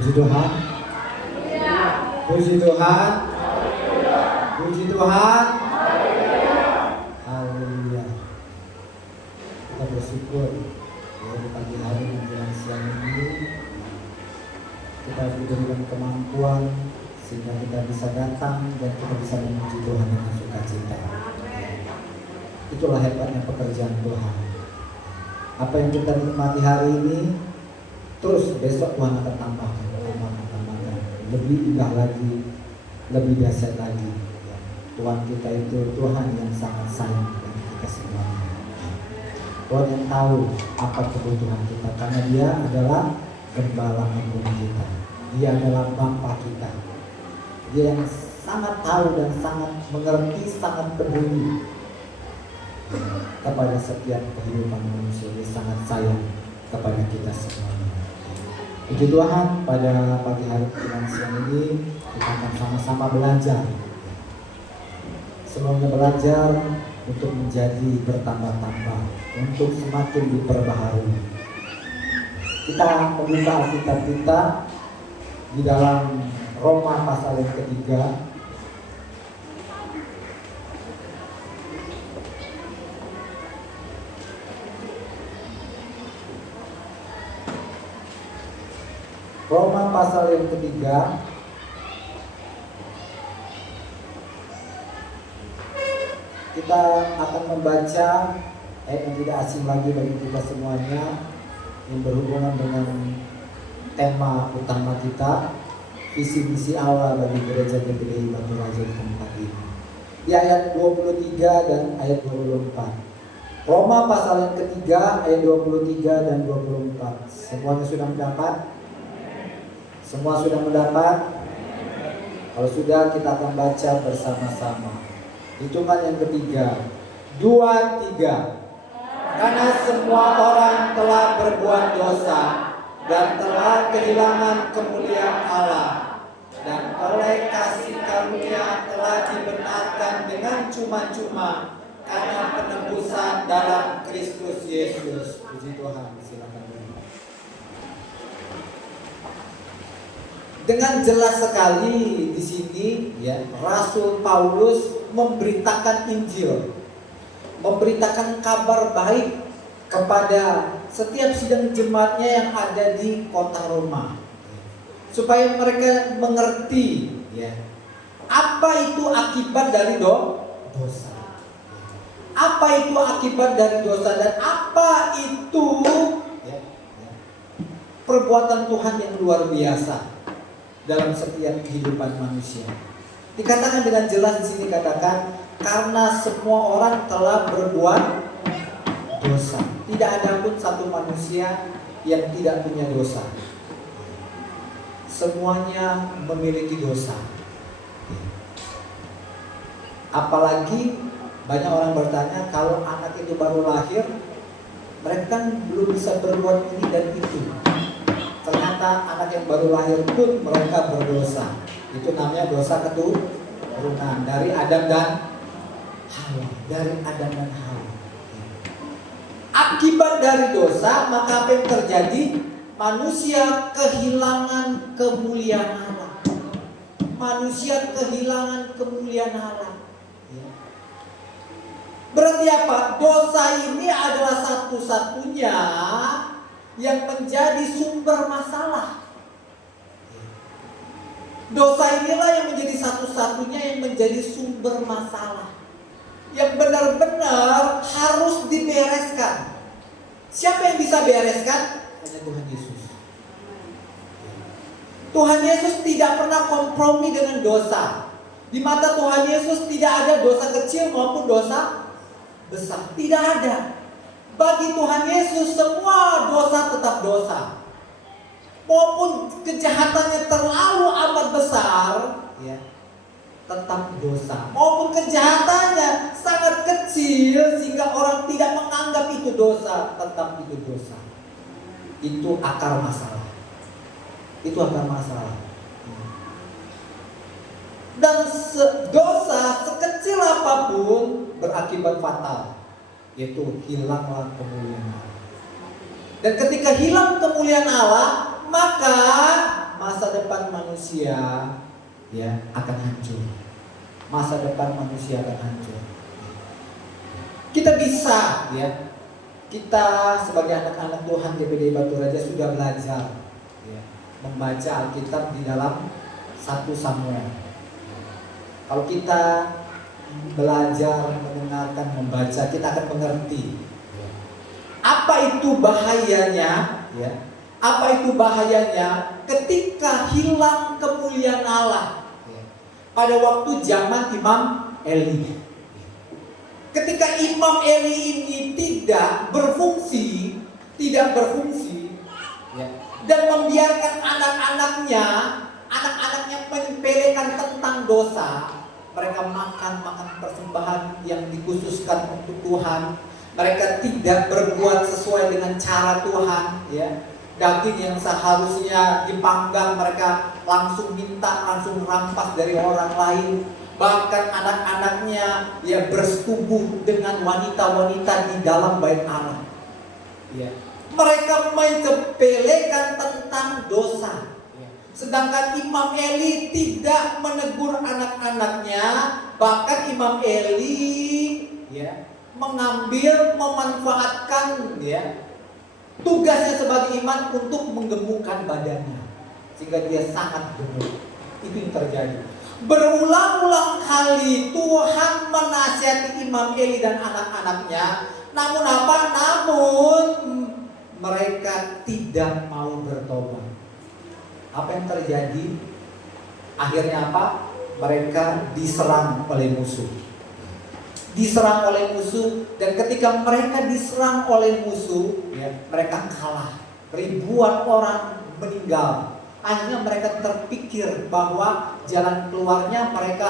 Puji Tuhan. Puji Tuhan. Puji Tuhan. Haleluya. Kita bersyukur ya di pagi hari menjelang siang ini kita diberikan kemampuan sehingga kita bisa datang dan kita bisa memuji Tuhan dengan sukacita. Itulah hebatnya pekerjaan Tuhan. Apa yang kita nikmati hari ini, terus besok Tuhan akan tambahkan, lebih indah lagi, lebih dahsyat lagi. Tuhan kita itu Tuhan yang sangat sayang dengan kita semuanya. Tuhan yang tahu apa kebutuhan kita, karena Dia adalah gembala agung kita. Dia adalah Bapa kita. Dia yang sangat tahu dan sangat mengerti, sangat peduli kepada setiap kehidupan manusia. Dia sangat sayang kepada kita semuanya. Puji Tuhan, pada pagi hari dan siang ini kita akan sama-sama belajar. Semuanya belajar untuk menjadi bertambah-tambah, untuk semakin diperbaharui. Kita membuka Alkitab kita di dalam Roma pasal yang ketiga. Roma pasal yang ketiga. Kita akan membaca ayat yang tidak asing lagi bagi kita semuanya, yang berhubungan dengan tema utama kita, visi misi Allah bagi gereja GPDI Batu Raja di tempat ini. Di ayat 23 dan ayat 24. Roma pasal yang ketiga ayat 23 dan 24. Semuanya sudah mendapat? Semua sudah mendapat? Kalau sudah, kita akan baca bersama-sama. Hitungan yang ketiga, 2, 3. Karena semua orang telah berbuat dosa dan telah kehilangan kemuliaan Allah, dan oleh kasih karunia telah dibenarkan dengan cuma-cuma karena penebusan dalam Kristus Yesus. Puji Tuhan, silakan. Dengan jelas sekali di sini ya, Rasul Paulus memberitakan Injil, memberitakan kabar baik kepada setiap sidang jemaatnya yang ada di kota Roma, supaya mereka mengerti ya, apa itu akibat dari dosa, apa itu akibat dari dosa, dan apa itu ya, perbuatan Tuhan yang luar biasa dalam setiap kehidupan manusia. Dikatakan dengan jelas di sini, katakan karena semua orang telah berbuat dosa. Tidak ada pun satu manusia yang tidak punya dosa. Semuanya memiliki dosa. Apalagi banyak orang bertanya, kalau anak itu baru lahir, mereka kan belum bisa berbuat ini dan itu. Ternyata anak yang baru lahir pun mereka berdosa. Itu namanya dosa keturunan dari Adam dan Hawa. Dari Adam dan Hawa. Akibat dari dosa, maka apa yang terjadi? Manusia kehilangan kemuliaan Allah. Manusia kehilangan kemuliaan Allah. Berarti apa? Dosa ini adalah satu-satunya yang menjadi sumber masalah. Dosa inilah yang menjadi satu-satunya yang menjadi sumber masalah, yang benar-benar harus dibereskan. Siapa yang bisa bereskan? Hanya Tuhan Yesus. Tuhan Yesus tidak pernah kompromi dengan dosa. Di mata Tuhan Yesus tidak ada dosa kecil maupun dosa besar. Tidak ada. Bagi Tuhan Yesus semua dosa tetap dosa. Maupun kejahatannya terlalu amat besar, ya, tetap dosa. Maupun kejahatannya sangat kecil sehingga orang tidak menganggap itu dosa, tetap itu dosa. Itu akar masalah. Itu akar masalah. Dan dosa sekecil apapun berakibat fatal, yaitu hilanglah kemuliaan Allah. Dan ketika hilang kemuliaan Allah, maka masa depan manusia ya akan hancur. Masa depan manusia akan hancur. Kita bisa ya, kita sebagai anak-anak Tuhan GPD Batu Raja sudah belajar ya, membaca Alkitab di dalam 1 Samuel. Kalau kita belajar, mendengarkan, membaca, kita akan mengerti apa itu bahayanya ya. Apa itu bahayanya ketika hilang kemuliaan Allah pada waktu zaman Imam Eli. Ketika Imam Eli ini tidak berfungsi ya, dan membiarkan anak-anaknya menyepelekan tentang dosa, mereka makan persembahan yang dikhususkan untuk Tuhan, mereka tidak berbuat sesuai dengan cara Tuhan ya. Daging yang seharusnya dipanggang mereka langsung minta, langsung rampas dari orang lain. Bahkan anak-anaknya ya bersetubuh dengan wanita-wanita di dalam bait Allah. Ya. Mereka menyepelekan tentang dosa. Ya. Sedangkan Imam Eli tidak menegur anak-anaknya, bahkan Imam Eli ya memanfaatkan ya tugasnya sebagai imam untuk menggemukkan badannya sehingga dia sangat gemuk. Itu yang terjadi. Berulang-ulang kali Tuhan menasihati Imam Eli dan anak-anaknya, namun mereka tidak mau bertobat. Apa yang terjadi? Akhirnya apa? Mereka diserang oleh musuh. Dan ketika mereka diserang oleh musuh ya, mereka kalah. Ribuan orang meninggal. Akhirnya mereka terpikir bahwa jalan keluarnya mereka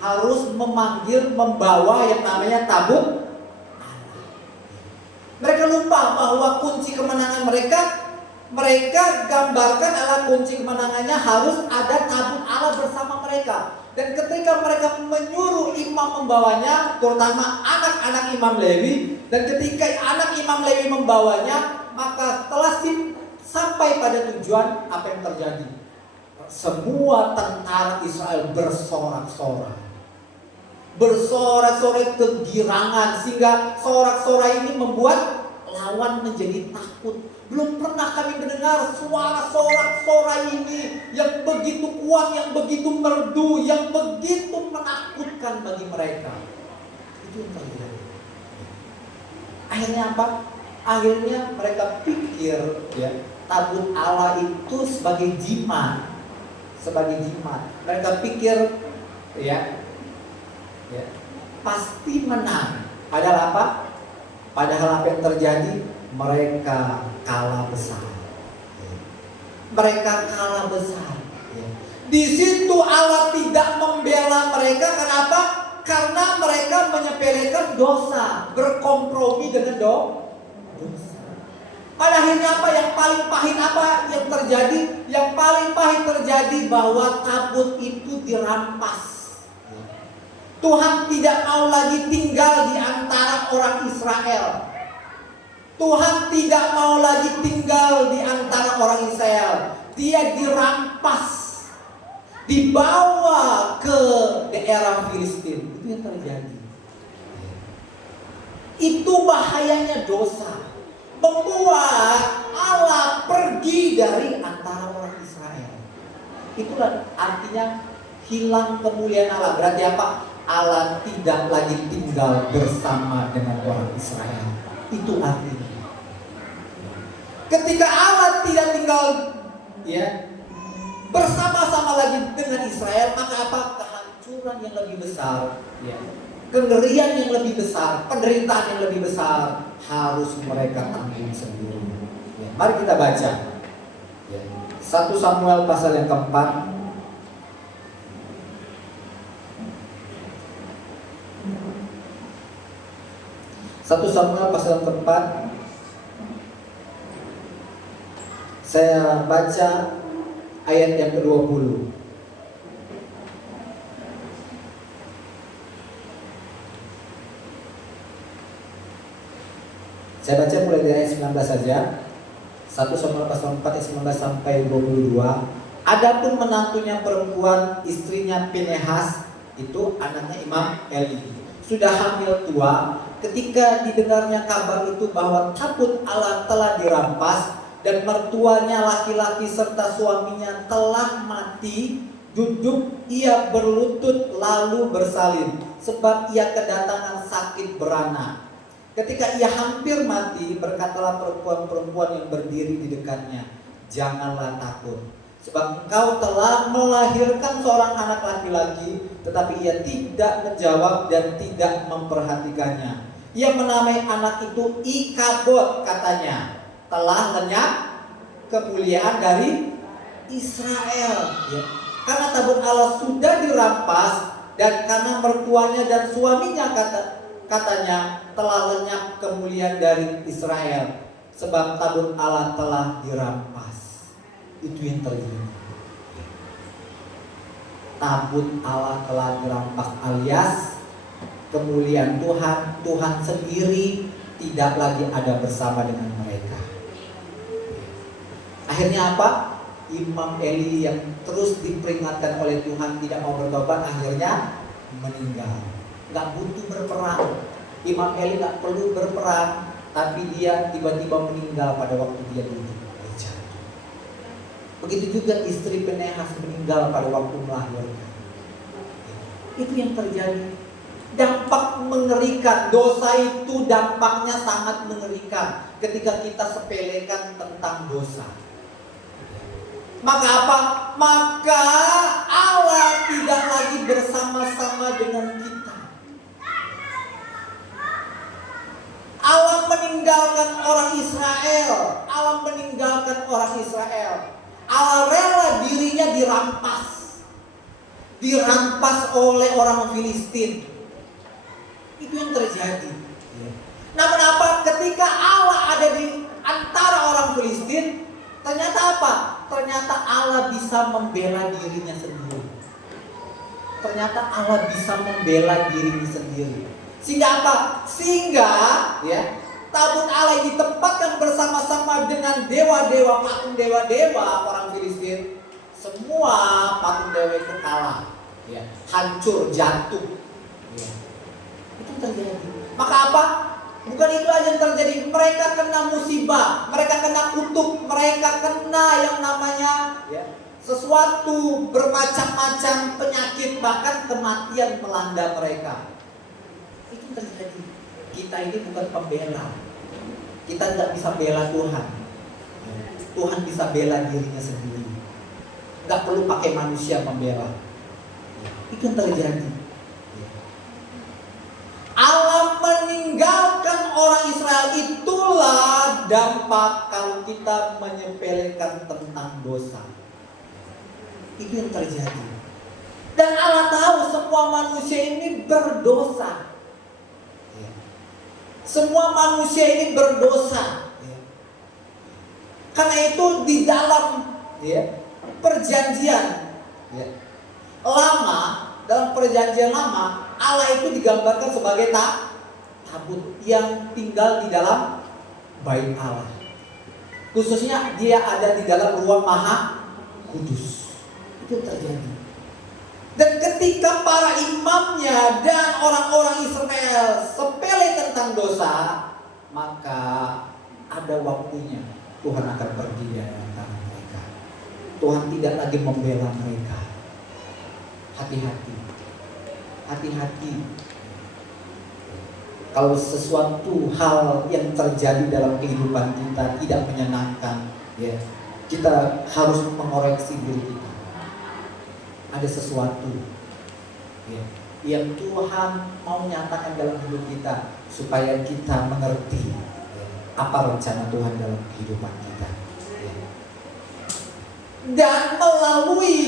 harus membawa yang namanya tabut Allah. Mereka lupa bahwa kunci kemenangan mereka gambarkan adalah kunci kemenangannya harus ada tabut Allah bersama mereka. Dan ketika mereka menyuruh imam membawanya, terutama anak-anak Imam Lewi, dan ketika anak Imam Lewi membawanya, maka setelah sampai pada tujuan, apa yang terjadi? Semua tentara Israel bersorak-sorai. Bersorak-sorai kegirangan, sehingga sorak-sorai ini membuat lawan menjadi takut. Belum pernah kami mendengar suara sorak-sorai ini yang begitu kuat, yang begitu merdu, yang begitu menakutkan bagi mereka. Itu yang terjadi. Akhirnya apa? Akhirnya mereka pikir ya, tabut Allah itu sebagai jimat. Mereka pikir ya pasti menang. Padahal apa? Padahal apa yang terjadi? Mereka kalah besar. Di situ Allah tidak membela mereka. Kenapa? Karena mereka menyepelekan dosa, berkompromi dengan dosa. Pada akhirnya apa? Yang paling pahit apa yang terjadi? Yang paling pahit terjadi bahwa tabut itu dirampas. Tuhan tidak mau lagi tinggal di antara orang Israel. Tuhan tidak mau lagi tinggal di antara orang Israel. Dia dirampas, dibawa ke daerah Filistin. Itu yang terjadi. Itu bahayanya dosa, membuat Allah pergi dari antara orang Israel. Itulah artinya hilang kemuliaan Allah. Berarti apa? Allah tidak lagi tinggal bersama dengan orang Israel. Itu artinya. Ketika Allah tidak tinggal ya bersama-sama lagi dengan Israel, maka apa? Kehancuran yang lebih besar, ya, kengerian yang lebih besar, penderitaan yang lebih besar harus mereka tanggung sendiri. Ya, mari kita baca. Ya, 1 Samuel pasal yang keempat. 1 Samuel pasal yang keempat. Saya baca ayat yang ke-20. Saya baca mulai dari ayat 19 saja. 1 1 Samuel pasal 4 ayat 19 sampai 22. Adapun menantunya perempuan, istrinya Pinehas, itu anaknya Imam Eli, sudah hamil tua ketika didengarnya kabar itu bahwa tabut Allah telah dirampas dan mertuanya laki-laki serta suaminya telah mati. Duduk ia berlutut lalu bersalin, sebab ia kedatangan sakit beranak. Ketika ia hampir mati, berkatalah perempuan-perempuan yang berdiri di dekatnya, janganlah takut, sebab engkau telah melahirkan seorang anak laki-laki. Tetapi ia tidak menjawab dan tidak memperhatikannya. Ia menamai anak itu Ikabod, katanya, telah lenyap kemuliaan dari Israel. Ya. Karena tabut Allah sudah dirampas dan karena mertuanya dan suaminya katanya telah lenyap kemuliaan dari Israel, sebab tabut Allah telah dirampas. Itu yang terjadi. Tabut Allah telah dirampas alias kemuliaan Tuhan sendiri tidak lagi ada bersama dengan mereka. Akhirnya apa? Imam Eli yang terus diperingatkan oleh Tuhan tidak mau bertobat, akhirnya meninggal. Gak butuh berperang. Imam Eli gak perlu berperang, tapi dia tiba-tiba meninggal pada waktu dia duduk. Begitu juga istri Pinehas meninggal pada waktu melahirkan. Itu yang terjadi. Dampak mengerikan. Dosa itu dampaknya sangat mengerikan ketika kita sepelekan tentang dosa. Maka apa? Maka Allah tidak lagi bersama-sama dengan kita. Allah meninggalkan orang Israel. Allah meninggalkan orang Israel. Allah rela dirinya dirampas oleh orang Filistin. Itu yang terjadi. Namun apa? Ketika Allah ada di antara orang Filistin, ternyata apa? Ternyata Allah bisa membela dirinya sendiri. Ternyata Allah bisa membela dirinya sendiri. Sehingga apa? Sehingga ya, tabut Allah ditempatkan bersama-sama dengan dewa-dewa, patung dewa-dewa orang Filistin. Semua patung dewa itu kalah, ya, hancur, jatuh. Ya. Itu terjadi. Maka apa? Bukan itu aja yang terjadi. Mereka kena musibah, mereka kena kutuk, mereka kena yang namanya ya, sesuatu bermacam-macam penyakit, bahkan kematian melanda mereka. Itu terjadi. Kita ini bukan pembela. Kita tidak bisa bela Tuhan. Tuhan bisa bela dirinya sendiri. Gak perlu pakai manusia membela. Itu yang terjadi. Allah meninggalkan orang Israel. Itulah dampak kalau kita menyepelekan tentang dosa. Itu yang terjadi. Dan Allah tahu semua manusia ini berdosa. Semua manusia ini berdosa. Karena itu di dalam perjanjian lama, dalam perjanjian lama, Allah itu digambarkan sebagai tabut yang tinggal di dalam bait Allah. Khususnya dia ada di dalam ruang maha kudus. Itu terjadi. Dan ketika para imamnya dan orang-orang Israel sepele tentang dosa, maka ada waktunya Tuhan akan pergi dari antara mereka. Tuhan tidak lagi membela mereka. Hati-hati. Hati-hati. Kalau sesuatu hal yang terjadi dalam kehidupan kita tidak menyenangkan, ya, kita harus mengoreksi diri kita. Ada sesuatu yang Tuhan mau nyatakan dalam hidup kita supaya kita mengerti apa rencana Tuhan dalam kehidupan kita. Dan melalui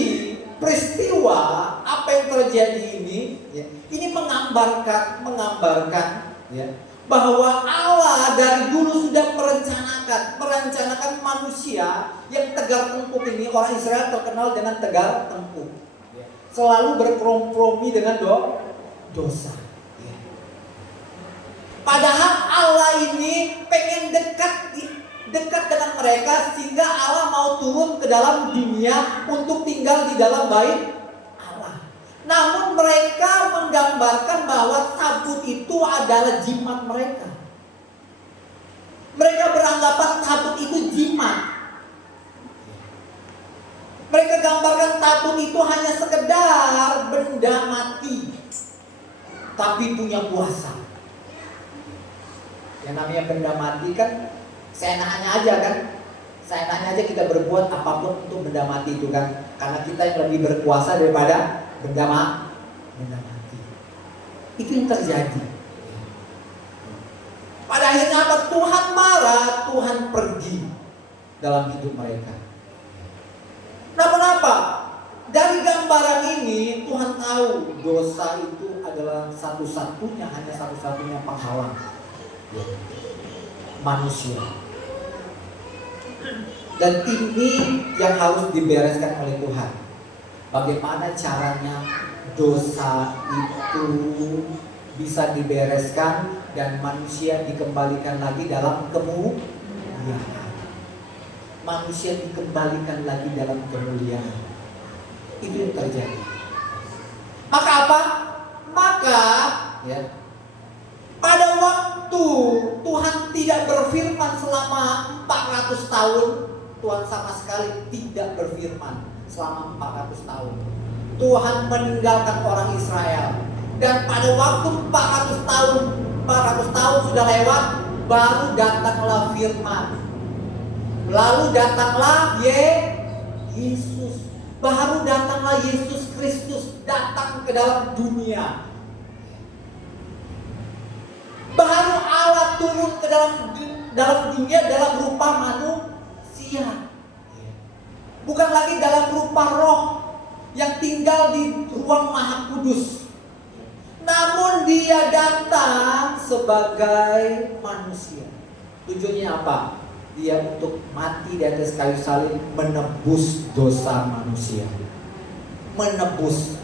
peristiwa apa yang terjadi ini menggambarkan bahwa Allah dari dulu sudah merencanakan manusia yang tegar tengkuk ini. Orang Israel terkenal dengan tegar tengkuk. Selalu berkompromi dengan dosa. Padahal Allah ini pengen dekat dekat dengan mereka sehingga Allah mau turun ke dalam dunia untuk tinggal di dalam bait Allah. Namun mereka menggambarkan bahwa tabut itu adalah jimat mereka. Mereka beranggapan tabut itu jimat. Mereka gambarkan tabut itu hanya sekedar benda mati, tapi punya kuasa. Yang namanya benda mati kan seenaknya aja kan. Seenaknya aja kita berbuat apapun untuk benda mati itu kan. Karena kita yang lebih berkuasa daripada benda mati. Itu yang terjadi. Pada akhirnya apa? Tuhan marah, Tuhan pergi dalam hidup mereka. Nah, kenapa? Dari gambaran ini Tuhan tahu dosa itu adalah hanya satu-satunya penghalang manusia. Dan ini yang harus dibereskan oleh Tuhan. Bagaimana caranya dosa itu bisa dibereskan dan manusia dikembalikan lagi dalam kemuliaan. Manusia dikembalikan lagi dalam kemuliaan. Itu yang terjadi. Maka apa? Maka pada waktu Tuhan tidak berfirman selama 400 tahun, Tuhan sama sekali tidak berfirman selama 400 tahun. Tuhan meninggalkan orang Israel. Dan pada waktu 400 tahun sudah lewat, baru datanglah firman. Lalu datanglah Yesus. Baru datanglah Yesus Kristus datang ke dalam dunia. Baru Allah turun ke dalam dunia dalam rupa manusia. Bukan lagi dalam rupa roh yang tinggal di ruang Maha Kudus. Namun dia datang sebagai manusia. Tujuannya apa? Dia untuk mati di atas kayu salib menebus dosa manusia. Menebus.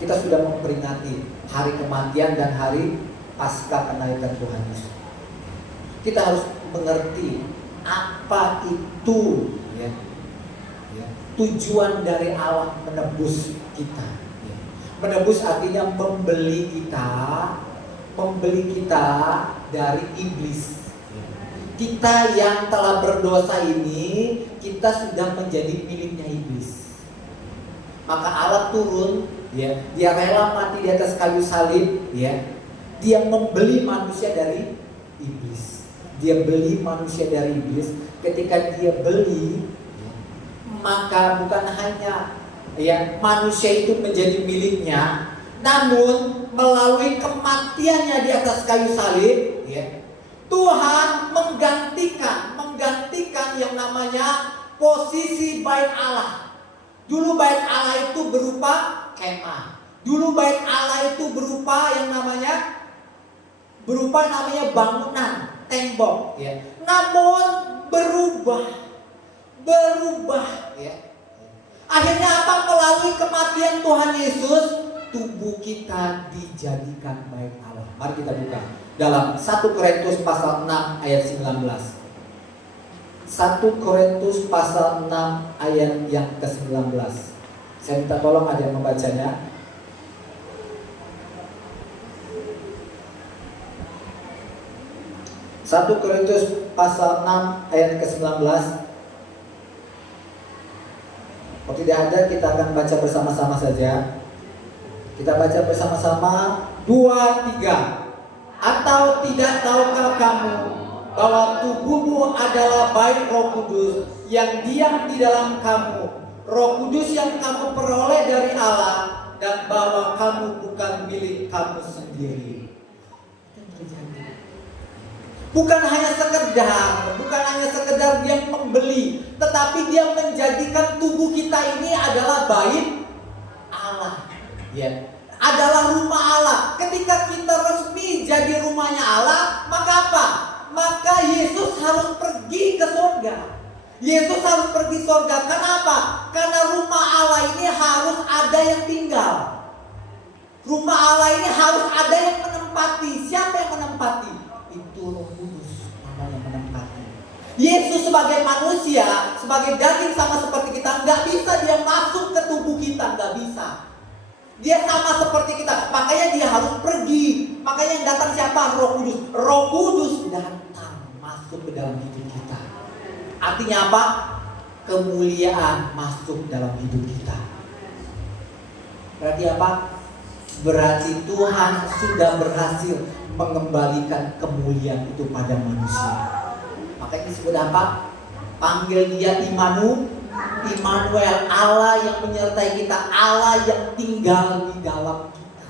Kita sudah memperingati hari kematian dan hari pasca kenaikan Tuhan Yesus. Kita harus mengerti apa itu tujuan dari Allah menebus kita. Menebus artinya membeli kita dari iblis. Kita yang telah berdosa ini, kita sudah menjadi miliknya iblis. Maka Allah turun, dia rela mati di atas kayu salib, dia membeli manusia dari iblis. Dia beli manusia dari iblis. Ketika dia beli, maka bukan hanya manusia itu menjadi miliknya, namun melalui kematiannya di atas kayu salib, Tuhan menggantikan yang namanya posisi bait Allah. Dulu bait Allah itu berupa kemah. Dulu bait Allah itu berupa yang namanya bangunan, tembok. Namun berubah. Akhirnya apa? Melalui kematian Tuhan Yesus, tubuh kita dijadikan bait Allah. Mari kita buka dalam 1 Korintus pasal 6 ayat 19. 1 Korintus pasal 6 ayat yang ke-19. Saya minta tolong ada yang membacanya. 1 Korintus pasal 6 ayat ke-19. Kalau tidak ada, kita akan baca bersama-sama saja. Kita baca bersama-sama 2, 3. Atau tidak tahukah kamu bahwa tubuhmu adalah bait Roh Kudus yang diam di dalam kamu, Roh Kudus yang kamu peroleh dari Allah, dan bahwa kamu bukan milik kamu sendiri. Bukan hanya sekedar dia membeli, tetapi dia menjadikan tubuh kita ini adalah bait Allah. Adalah rumah Allah. Ketika kita resmi jadi rumahnya Allah, maka apa? Maka Yesus harus pergi ke surga. Yesus harus pergi surga. Kenapa? Karena rumah Allah ini harus ada yang tinggal. Rumah Allah ini harus ada yang menempati. Siapa yang menempati? Itu Roh Kudus namanya menempati. Yesus sebagai manusia, sebagai daging sama seperti kita, nggak bisa dia masuk ke tubuh kita, nggak bisa. Dia sama seperti kita, makanya dia harus pergi. Makanya yang datang siapa? Roh Kudus. Roh Kudus datang masuk ke dalam hidup kita. Artinya apa? Kemuliaan masuk dalam hidup kita. Berarti apa? Berarti Tuhan sudah berhasil mengembalikan kemuliaan itu pada manusia. Makanya disebut apa? Panggil dia Immanuel, Allah yang menyertai kita, Allah yang tinggal di dalam kita.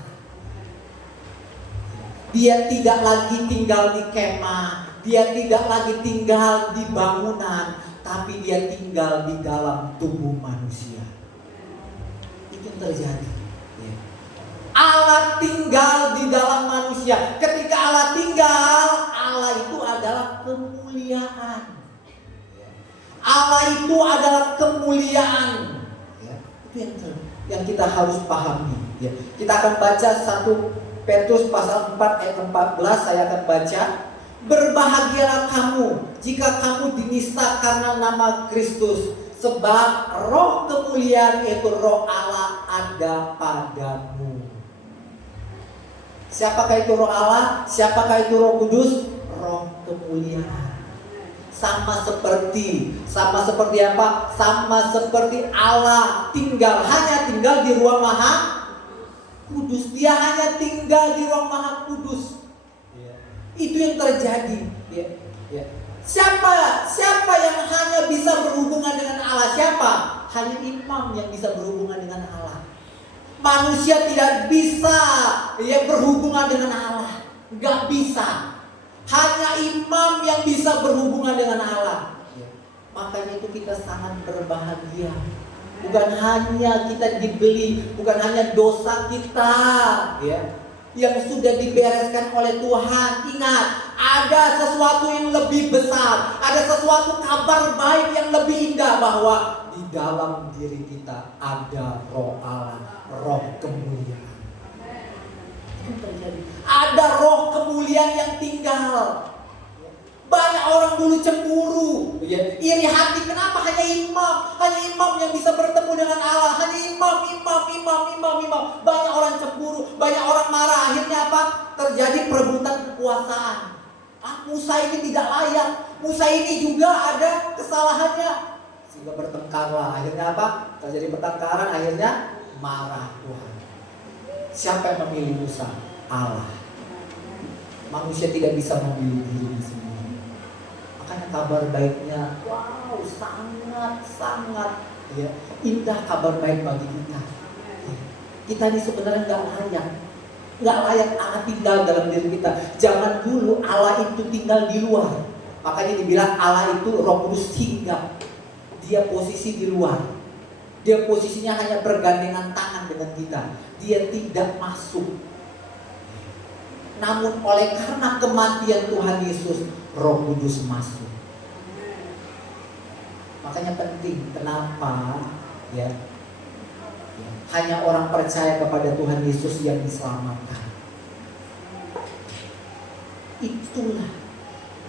Dia tidak lagi tinggal di kemah, dia tidak lagi tinggal di bangunan, tapi dia tinggal di dalam tubuh manusia. Itu yang terjadi. Allah tinggal di dalam manusia. Ketika Allah tinggal, Allah itu adalah kemuliaan. Allah itu adalah kemuliaan. Itu yang kita harus pahami. Kita akan baca 1 Petrus pasal 4 ayat 14. Saya akan baca. Berbahagialah kamu jika kamu dinista karena nama Kristus, sebab roh kemuliaan yaitu roh Allah ada padamu. Siapakah itu roh Allah? Siapakah itu roh kudus? Roh kemuliaan. Sama seperti apa? Sama seperti Allah hanya tinggal di ruang maha kudus. Dia hanya tinggal di ruang maha kudus. Itu yang terjadi. Siapa yang hanya bisa berhubungan dengan Allah? Siapa? Hanya imam yang bisa berhubungan dengan Allah. Manusia tidak bisa berhubungan dengan Allah. Gak bisa. Hanya imam yang bisa berhubungan dengan Allah. Makanya itu kita sangat berbahagia. Bukan hanya kita dibeli, bukan hanya dosa kita yang sudah dibereskan oleh Tuhan. Ingat, ada sesuatu yang lebih besar, ada sesuatu kabar baik yang lebih indah, bahwa di dalam diri kita ada roh Allah, roh kemuliaan. Terjadi. Ada roh kemuliaan yang tinggal. Banyak orang dulu cemburu, iri hati. Kenapa hanya imam yang bisa bertemu dengan Allah? Hanya imam. Banyak orang cemburu, banyak orang marah. Akhirnya apa? Terjadi perebutan kekuasaan. Musa ini tidak layak. Musa ini juga ada kesalahannya, sehingga bertengkarlah. Akhirnya apa? Terjadi pertengkaran. Akhirnya marah Tuhan. Siapa yang memilih Musa? Allah. Manusia tidak bisa memilih dirinya sendiri. Makanya kabar baiknya, wow, sangat indah kabar baik bagi kita. Kita ini sebenarnya nggak layak Allah tinggal dalam diri kita. Zaman dulu Allah itu tinggal di luar. Makanya dibilang Allah itu Roh Kudus tinggal. Dia posisi di luar. Dia posisinya hanya bergandengan tangan dengan kita. Dia tidak masuk. Namun karena kematian Tuhan Yesus, Roh Kudus masuk. Makanya penting. Kenapa? Hanya orang percaya kepada Tuhan Yesus yang diselamatkan. Itulah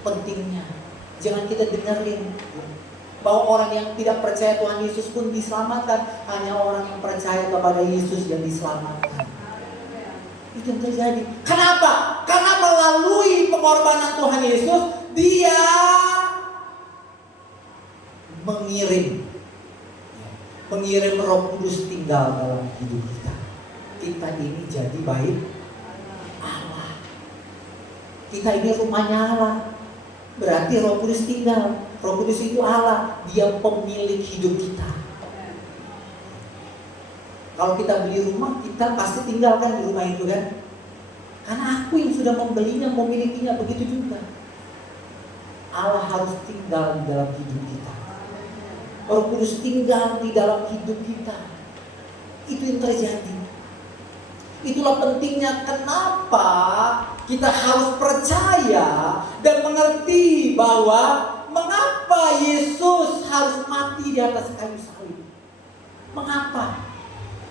pentingnya. Jangan kita dengerin bahwa orang yang tidak percaya Tuhan Yesus pun diselamatkan. Hanya orang yang percaya kepada Yesus yang diselamatkan. Itu yang terjadi. Kenapa? Karena melalui pengorbanan Tuhan Yesus, Dia mengirim Roh Kudus tinggal dalam hidup kita. Kita ini jadi baik Allah. Kita ini rumahnya Allah. Berarti Roh Kudus tinggal. Roh Kudus itu Allah. Dia pemilik hidup kita. Kalau kita beli rumah, kita pasti tinggalkan di rumah itu kan? Karena aku yang sudah membelinya, memilikinya. Begitu juga Allah harus tinggal di dalam hidup kita. Roh Kudus tinggal di dalam hidup kita. Itu yang terjadi. Itulah pentingnya kenapa kita harus percaya dan mengerti bahwa mengapa Yesus harus mati di atas kayu salib. Mengapa?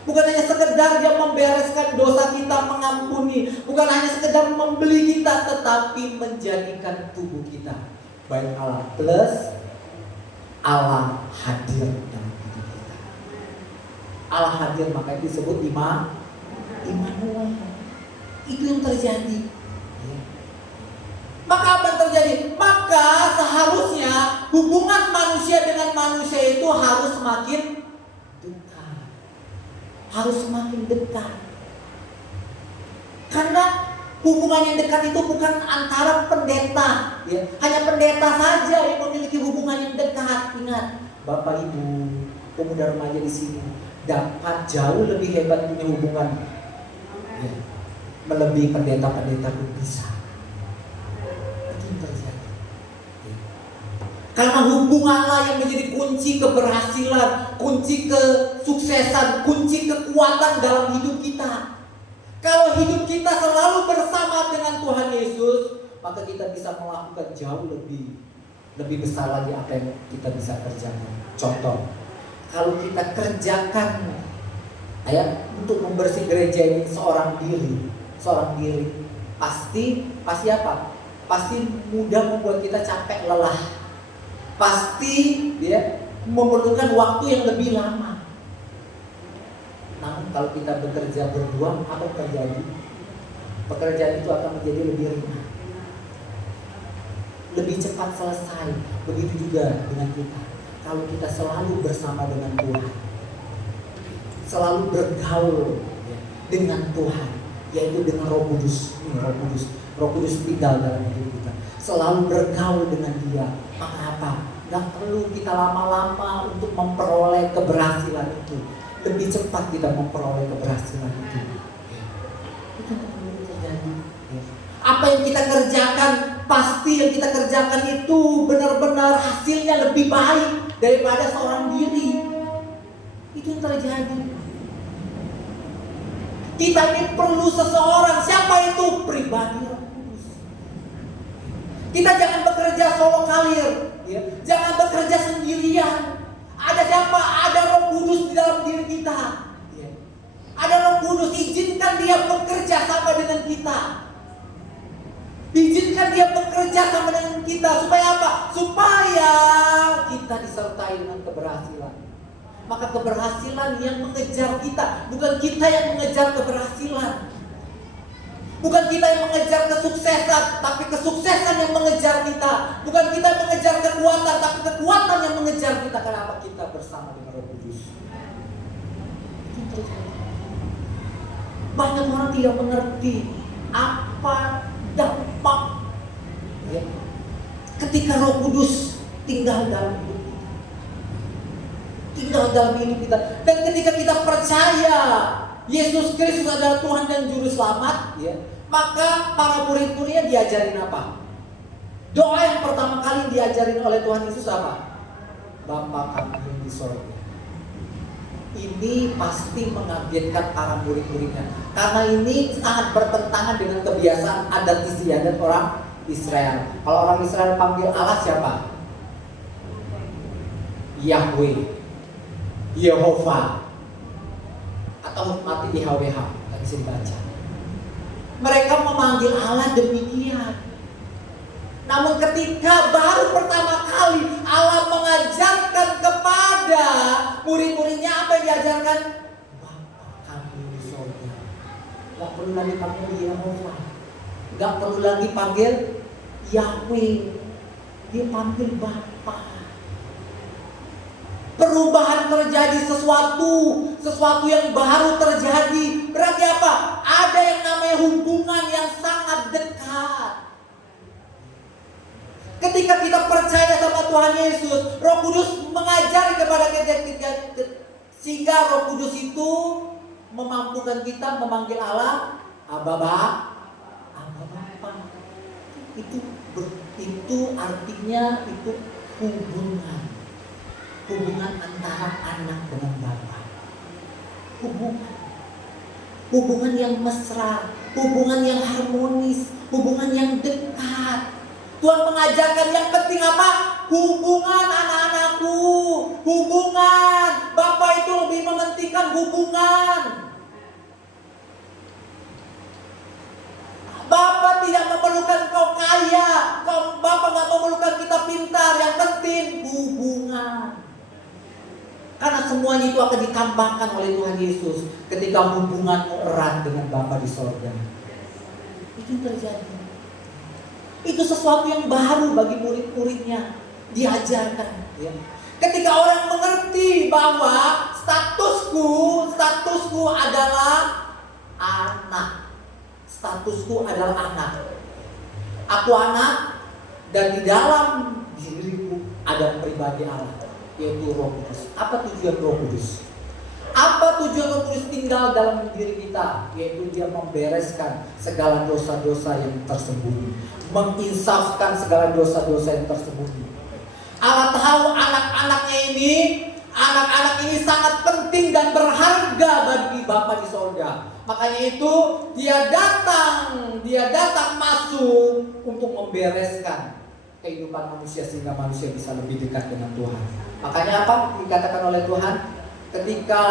Bukan hanya sekedar Dia membereskan dosa kita, mengampuni. Bukan hanya sekedar membeli kita, tetapi menjadikan tubuh kita baik Allah plus Allah hadir dalam hidup kita. Allah hadir makanya disebut Immanuel. Itu yang terjadi. Ya. Maka apa yang terjadi? Maka seharusnya hubungan manusia dengan manusia itu harus semakin dekat. Harus semakin dekat. Karena hubungan yang dekat itu bukan antara pendeta, ya. Hanya pendeta saja yang memiliki hubungan yang dekat. Ingat, Bapak Ibu, pemuda remaja di sini dapat jauh lebih hebat punya hubungan, ya, melebihi pendeta-pendeta pun bisa. Itu yang terjadi. Ya. Karena hubunganlah yang menjadi kunci keberhasilan, kunci kesuksesan, kunci kekuatan dalam hidup kita. Kalau hidup kita selalu bersama dengan Tuhan Yesus, maka kita bisa melakukan jauh lebih besar lagi apa yang kita bisa kerjakan. Contoh, kalau kita kerjakan ya untuk membersih gereja ini seorang diri, pasti apa? Pasti mudah membuat kita capek, lelah. Pasti dia memerlukan waktu yang lebih lama. Namun kalau kita bekerja berdua, apa yang terjadi? Pekerjaan itu akan menjadi lebih ringan, lebih cepat selesai. Begitu juga dengan kita. Kalau kita selalu bersama dengan Tuhan, selalu bergaul dengan Tuhan, yaitu dengan Roh Kudus. Roh Kudus tinggal dalam hidup kita. Selalu bergaul dengan Dia. Maka apa? Gak perlu kita lama-lama untuk memperoleh keberhasilan itu. Lebih cepat kita memperoleh keberhasilan itu. Itu yang perlu terjadi. Apa yang kita kerjakan, pasti yang kita kerjakan itu benar-benar hasilnya lebih baik daripada seorang diri. Itu yang terjadi. Kita ini perlu seseorang. Siapa itu? Pribadi Roh Kudus. Kita jangan bekerja solo kalir, ya. Jangan bekerja sendirian. Ada siapa? Ada Roh Kudus di dalam diri kita. Ya. Ada Roh Kudus, izinkan Dia bekerja sama dengan kita. Izinkan Dia bekerja sama dengan kita. Supaya apa? Supaya kita disertai dengan keberhasilan. Maka keberhasilan yang mengejar kita, bukan kita yang mengejar keberhasilan. Bukan kita yang mengejar kesuksesan, tapi kesuksesan yang mengejar kita. Bukan kita yang mengejar kekuatan, tapi kekuatan yang mengejar kita. Kenapa? Kita bersama dengan Roh Kudus. Itu terjadi. Banyak orang tidak mengerti apa dampak, ya, ketika Roh Kudus tinggal dalam hidup kita. Tinggal dalam hidup kita. Dan ketika kita percaya Yesus Kristus adalah Tuhan dan Juru Selamat, ya, maka para murid-muridnya diajarin apa? Doa yang pertama kali diajarin oleh Tuhan Yesus apa? Bapa kami yang di sorga. Ini pasti mengagetkan para murid-muridnya, karena ini sangat bertentangan dengan kebiasaan adat istiadat orang Israel. Kalau orang Israel panggil Allah siapa? Yahweh, Yehova, atau mati di HWH, tak bisa dibaca. Mereka memanggil Allah demikian. Namun ketika baru pertama kali Allah mengajarkan kepada murid-muridnya, apa yang diajarkan? Bapa kami di surga. Gak perlu lagi panggil Yehova, gak perlu lagi panggil Yahweh. Dia panggil Bapa. Perubahan terjadi, sesuatu yang baru terjadi. Berarti apa? Ada yang namanya hubungan yang sangat dekat. Ketika kita percaya sama Tuhan Yesus, Roh Kudus mengajari kepada kita, sehingga Roh Kudus itu memampukan kita memanggil Allah Abba Bapa. Itu artinya itu hubungan antara anak dengan bapa. Hubungan yang mesra, hubungan yang harmonis, hubungan yang dekat. Tuhan mengajarkan yang penting apa? Hubungan anak-anakku, hubungan. Bapa itu lebih mementingkan hubungan. Bapa tidak memerlukan kau kaya, Bapak nggak memerlukan kita pintar, yang penting hubungan. Karena semuanya itu akan ditambahkan oleh Tuhan Yesus ketika hubunganmu erat dengan Bapa di sorga. Itu yang terjadi. Itu sesuatu yang baru bagi murid-muridnya, diajarkan. Ya. Ketika orang mengerti bahwa statusku adalah anak. Statusku adalah anak. Aku anak, dan di dalam diriku ada pribadi Allah, yaitu Roh Kudus. Apa tujuan Roh Kudus? Apa tujuan Roh Kudus tinggal dalam diri kita? Yaitu dia membereskan segala dosa-dosa yang tersembunyi, menginsafkan segala dosa-dosa yang tersembunyi. Allah tahu anak-anak ini sangat penting dan berharga bagi Bapa di sorga. Makanya itu dia datang masuk untuk membereskan kehidupan manusia sehingga manusia bisa lebih dekat dengan Tuhan. Makanya apa dikatakan oleh Tuhan ketika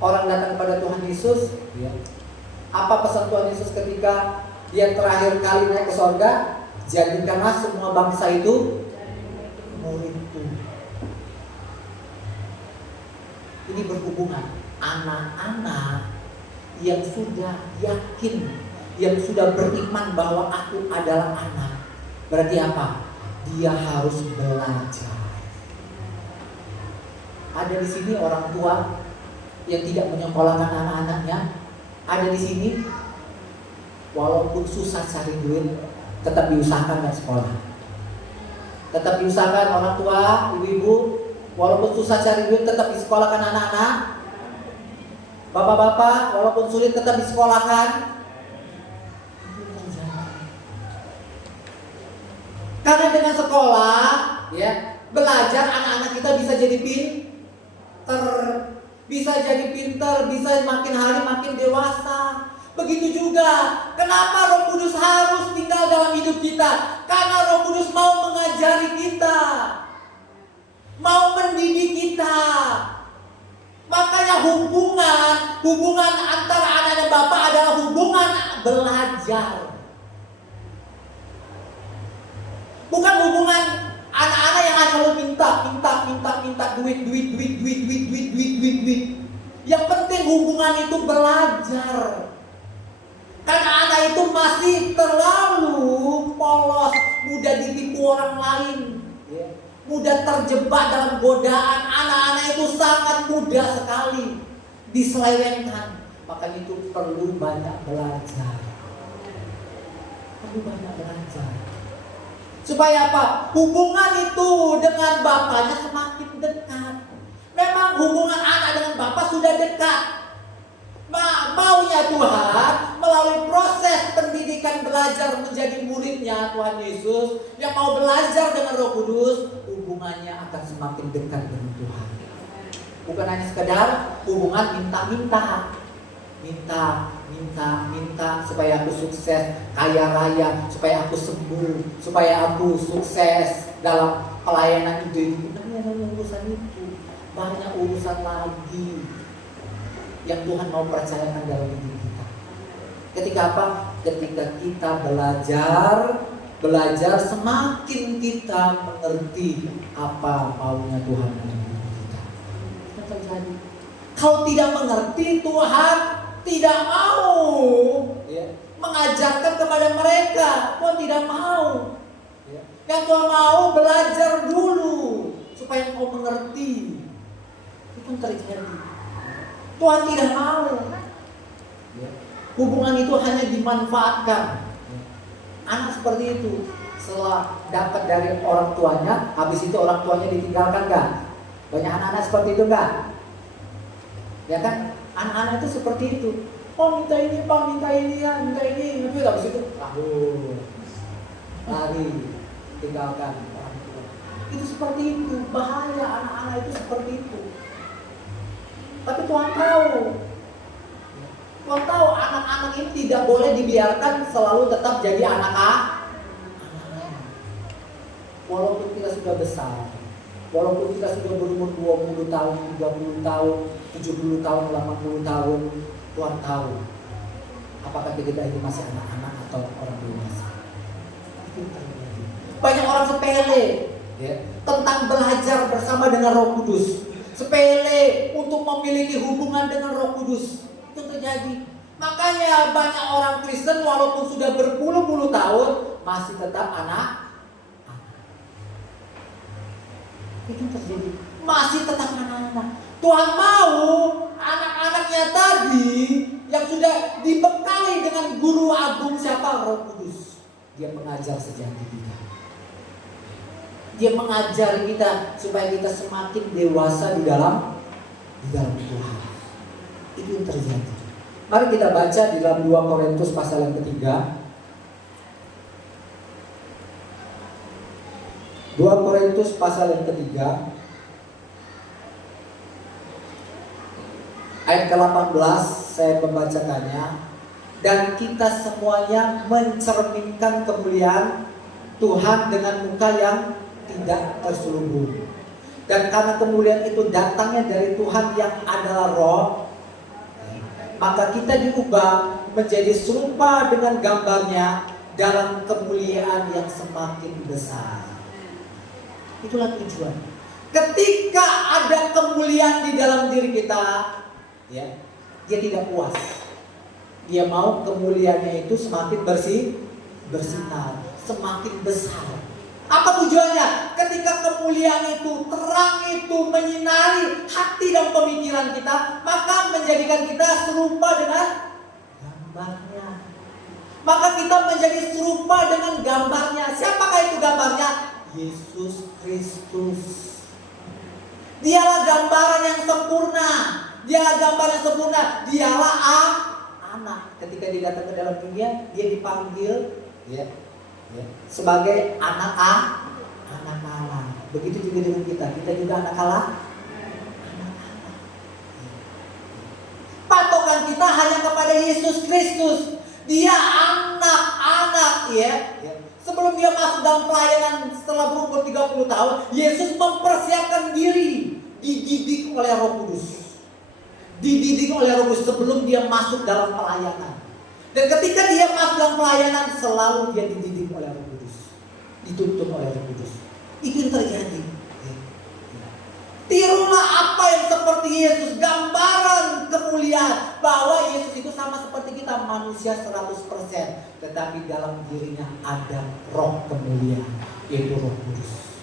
orang datang kepada Tuhan Yesus, ya, apa pesan Tuhan Yesus ketika dia terakhir kali naik ke sorga? Jadikanlah semua bangsa itu muridku. Ini berhubungan anak-anak yang sudah yakin, yang sudah beriman bahwa aku adalah anak. Berarti apa? Dia harus belajar. Ada di sini orang tua yang tidak menyekolahkan anak-anaknya. Ada di sini walaupun susah cari duit, tetap diusahakan dan sekolah. Tetap diusahakan orang tua, ibu-ibu, walaupun susah cari duit tetap disekolahkan anak-anak. Bapak-bapak, walaupun sulit tetap disekolahkan. Karena dengan sekolah, ya, belajar anak-anak kita bisa jadi pinter, bisa makin hari makin dewasa. Begitu juga, kenapa Roh Kudus harus tinggal dalam hidup kita? Karena Roh Kudus mau mengajari kita, mau mendidik kita. Makanya hubungan antara anak dan Bapa adalah hubungan belajar. Bukan hubungan anak-anak yang selalu minta duit. Yang penting hubungan itu belajar. Karena anak itu masih terlalu polos, mudah ditipu orang lain, mudah terjebak dalam godaan. Anak-anak itu sangat mudah sekali diselewengkan. Maka itu perlu banyak belajar. Supaya apa? Hubungan itu dengan bapaknya semakin dekat. Memang hubungan anak dengan bapak sudah dekat. Maunya Tuhan melalui proses pendidikan belajar menjadi muridnya Tuhan Yesus yang mau belajar dengan Roh Kudus, hubungannya akan semakin dekat dengan Tuhan. Bukan hanya sekedar hubungan minta supaya aku sukses, kaya raya, supaya aku sembuh, supaya aku sukses dalam pelayanan itu. Urusan itu banyak urusan lagi yang Tuhan mau percayakan dalam hidup kita. Ketika apa? Ketika kita belajar semakin kita mengerti apa maunya Tuhan dalam hidup kita. Itu terjadi. Kalau tidak mengerti, Tuhan tidak mau mengajarkan kepada mereka. Tuhan tidak mau. Yang Tuhan mau belajar dulu supaya kau mengerti. Itu terjadi. Tuhan tidak mau. Hubungan itu hanya dimanfaatkan. Anak seperti itu setelah dapat dari orang tuanya, habis itu orang tuanya ditinggalkan kan? Banyak anak-anak seperti itu kan? Ya kan? Anak-anak itu seperti itu. Oh minta ini Pak, minta ini ya, minta ini. Tapi habis itu lari, tinggalkan orang tua. Itu seperti itu. Bahaya anak-anak itu seperti itu. Tapi Tuhan tahu anak-anak ini tidak boleh dibiarkan selalu tetap jadi anak-anak. Walaupun kita sudah besar, walaupun kita sudah berumur 20 tahun, 30 tahun, 70 tahun, 80 tahun, Tuhan tahu apakah kita ini masih anak-anak atau orang dewasa. Itu terjadi. Banyak orang sepele ya, tentang belajar bersama dengan Roh Kudus. Sepele untuk memiliki hubungan dengan Roh Kudus. Itu terjadi. Makanya banyak orang Kristen walaupun sudah berpuluh-puluh tahun masih tetap anak. Itu terjadi. Masih tetap anak-anak. Tuhan mau anak-anaknya tadi yang sudah dibekali dengan guru agung siapa? Roh Kudus. Dia mengajar sejati kita. Dia mengajari kita supaya kita semakin dewasa di dalam Tuhan. Itu yang terjadi. Mari kita baca di dalam 2 Korintus pasal yang ketiga. 2 Korintus pasal yang ketiga ayat ke-18 saya membacakannya. Dan kita semuanya mencerminkan kemuliaan Tuhan dengan muka yang tidak terselubung. Dan karena kemuliaan itu datangnya dari Tuhan yang adalah Roh, maka kita diubah menjadi serupa dengan gambarnya dalam kemuliaan yang semakin besar. Itulah tujuan. Ketika ada kemuliaan di dalam diri kita, ya, dia tidak puas. Dia mau kemuliaannya itu semakin bersinar, semakin besar. Apa tujuannya? Ketika kemuliaan itu, terang itu menyinari hati dan pemikiran kita, maka menjadikan kita serupa dengan gambarnya. Maka kita menjadi serupa dengan gambarnya. Siapakah itu gambarnya? Yesus Kristus. Dialah gambaran yang sempurna. Dialah gambaran yang sempurna. Dialah anak. Ketika dia datang ke dalam dunia, dia dipanggil sebagai anak Allah. Begitu juga dengan kita. Kita juga anak Allah. Patokan kita hanya kepada Yesus Kristus. Dia anak-anak, ya. Sebelum dia masuk dalam pelayanan setelah berumur 30 tahun, Yesus mempersiapkan diri, dididik oleh Roh Kudus. Dididik oleh Roh Kudus sebelum dia masuk dalam pelayanan. Dan ketika dia masuk dalam pelayanan, selalu dia dididik oleh Roh Kudus, dituntun oleh Roh Kudus. Itu yang terjadi. Tirulah apa yang seperti Yesus, gambaran kemuliaan, bahwa Yesus itu sama seperti kita, manusia 100%, tetapi dalam dirinya ada roh kemuliaan, yaitu Roh Kudus.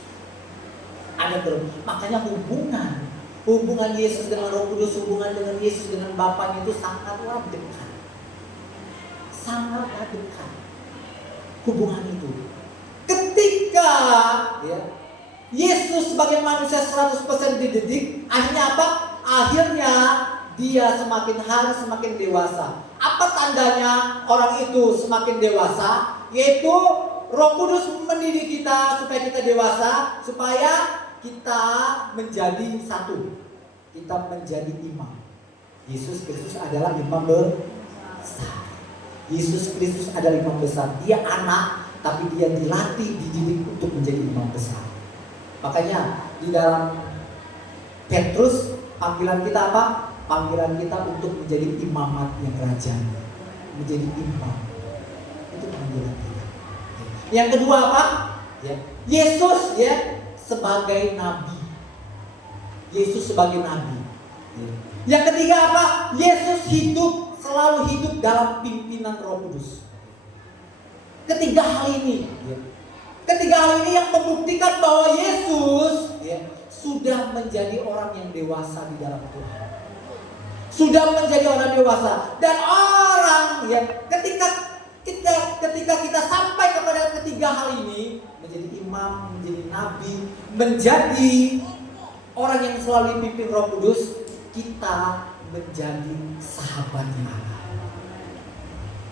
Ada terus. Makanya hubungan Yesus dengan Roh Kudus, hubungan dengan Yesus dengan Bapaknya itu sangatlah dekat. Sangatlah dekat hubungan itu. Ketika Yesus sebagai manusia 100% dididik, akhirnya apa? Akhirnya dia semakin hari semakin dewasa. Apa tandanya orang itu semakin dewasa? Yaitu Roh Kudus mendidik kita supaya kita dewasa, supaya kita menjadi satu. Kita menjadi imam. Yesus Kristus adalah imam besar. Yesus Kristus adalah imam besar. Dia anak, tapi dia dilatih, dididik untuk menjadi imam besar. Makanya di dalam Petrus panggilan kita apa? Panggilan kita untuk menjadi imamat yang rajin, menjadi imam. Itu panggilan kita. Yang kedua apa? Yesus sebagai nabi. Yesus sebagai nabi. Yang ketiga apa? Yesus selalu hidup dalam pimpinan Roh Kudus. Ketiga hal ini yang membuktikan bahwa Yesus sudah menjadi orang yang dewasa di dalam Tuhan. Sudah menjadi orang dewasa. Dan orang ketika kita sampai kepada ketiga hal ini, menjadi imam, menjadi nabi, menjadi orang yang selalu dipimpin Roh Kudus, kita menjadi sahabatnya Allah.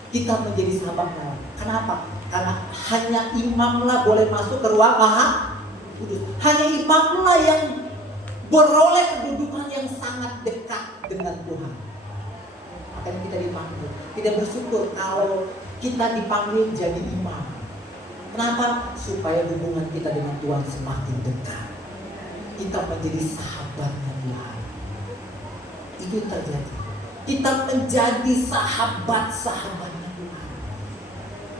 Kita menjadi sahabatnya Allah. Kenapa? Karena hanya imamlah boleh masuk ke ruang Maha Kudus. Hanya imamlah yang beroleh kedudukan yang sangat dekat dengan Tuhan. Makanya kita dipanggil. Tidak bersyukur kalau kita dipanggil jadi imam. Kenapa? Supaya hubungan kita dengan Tuhan semakin dekat. Kita menjadi sahabatnya Tuhan. Itu yang terjadi. Kita menjadi sahabat-sahabatnya Tuhan.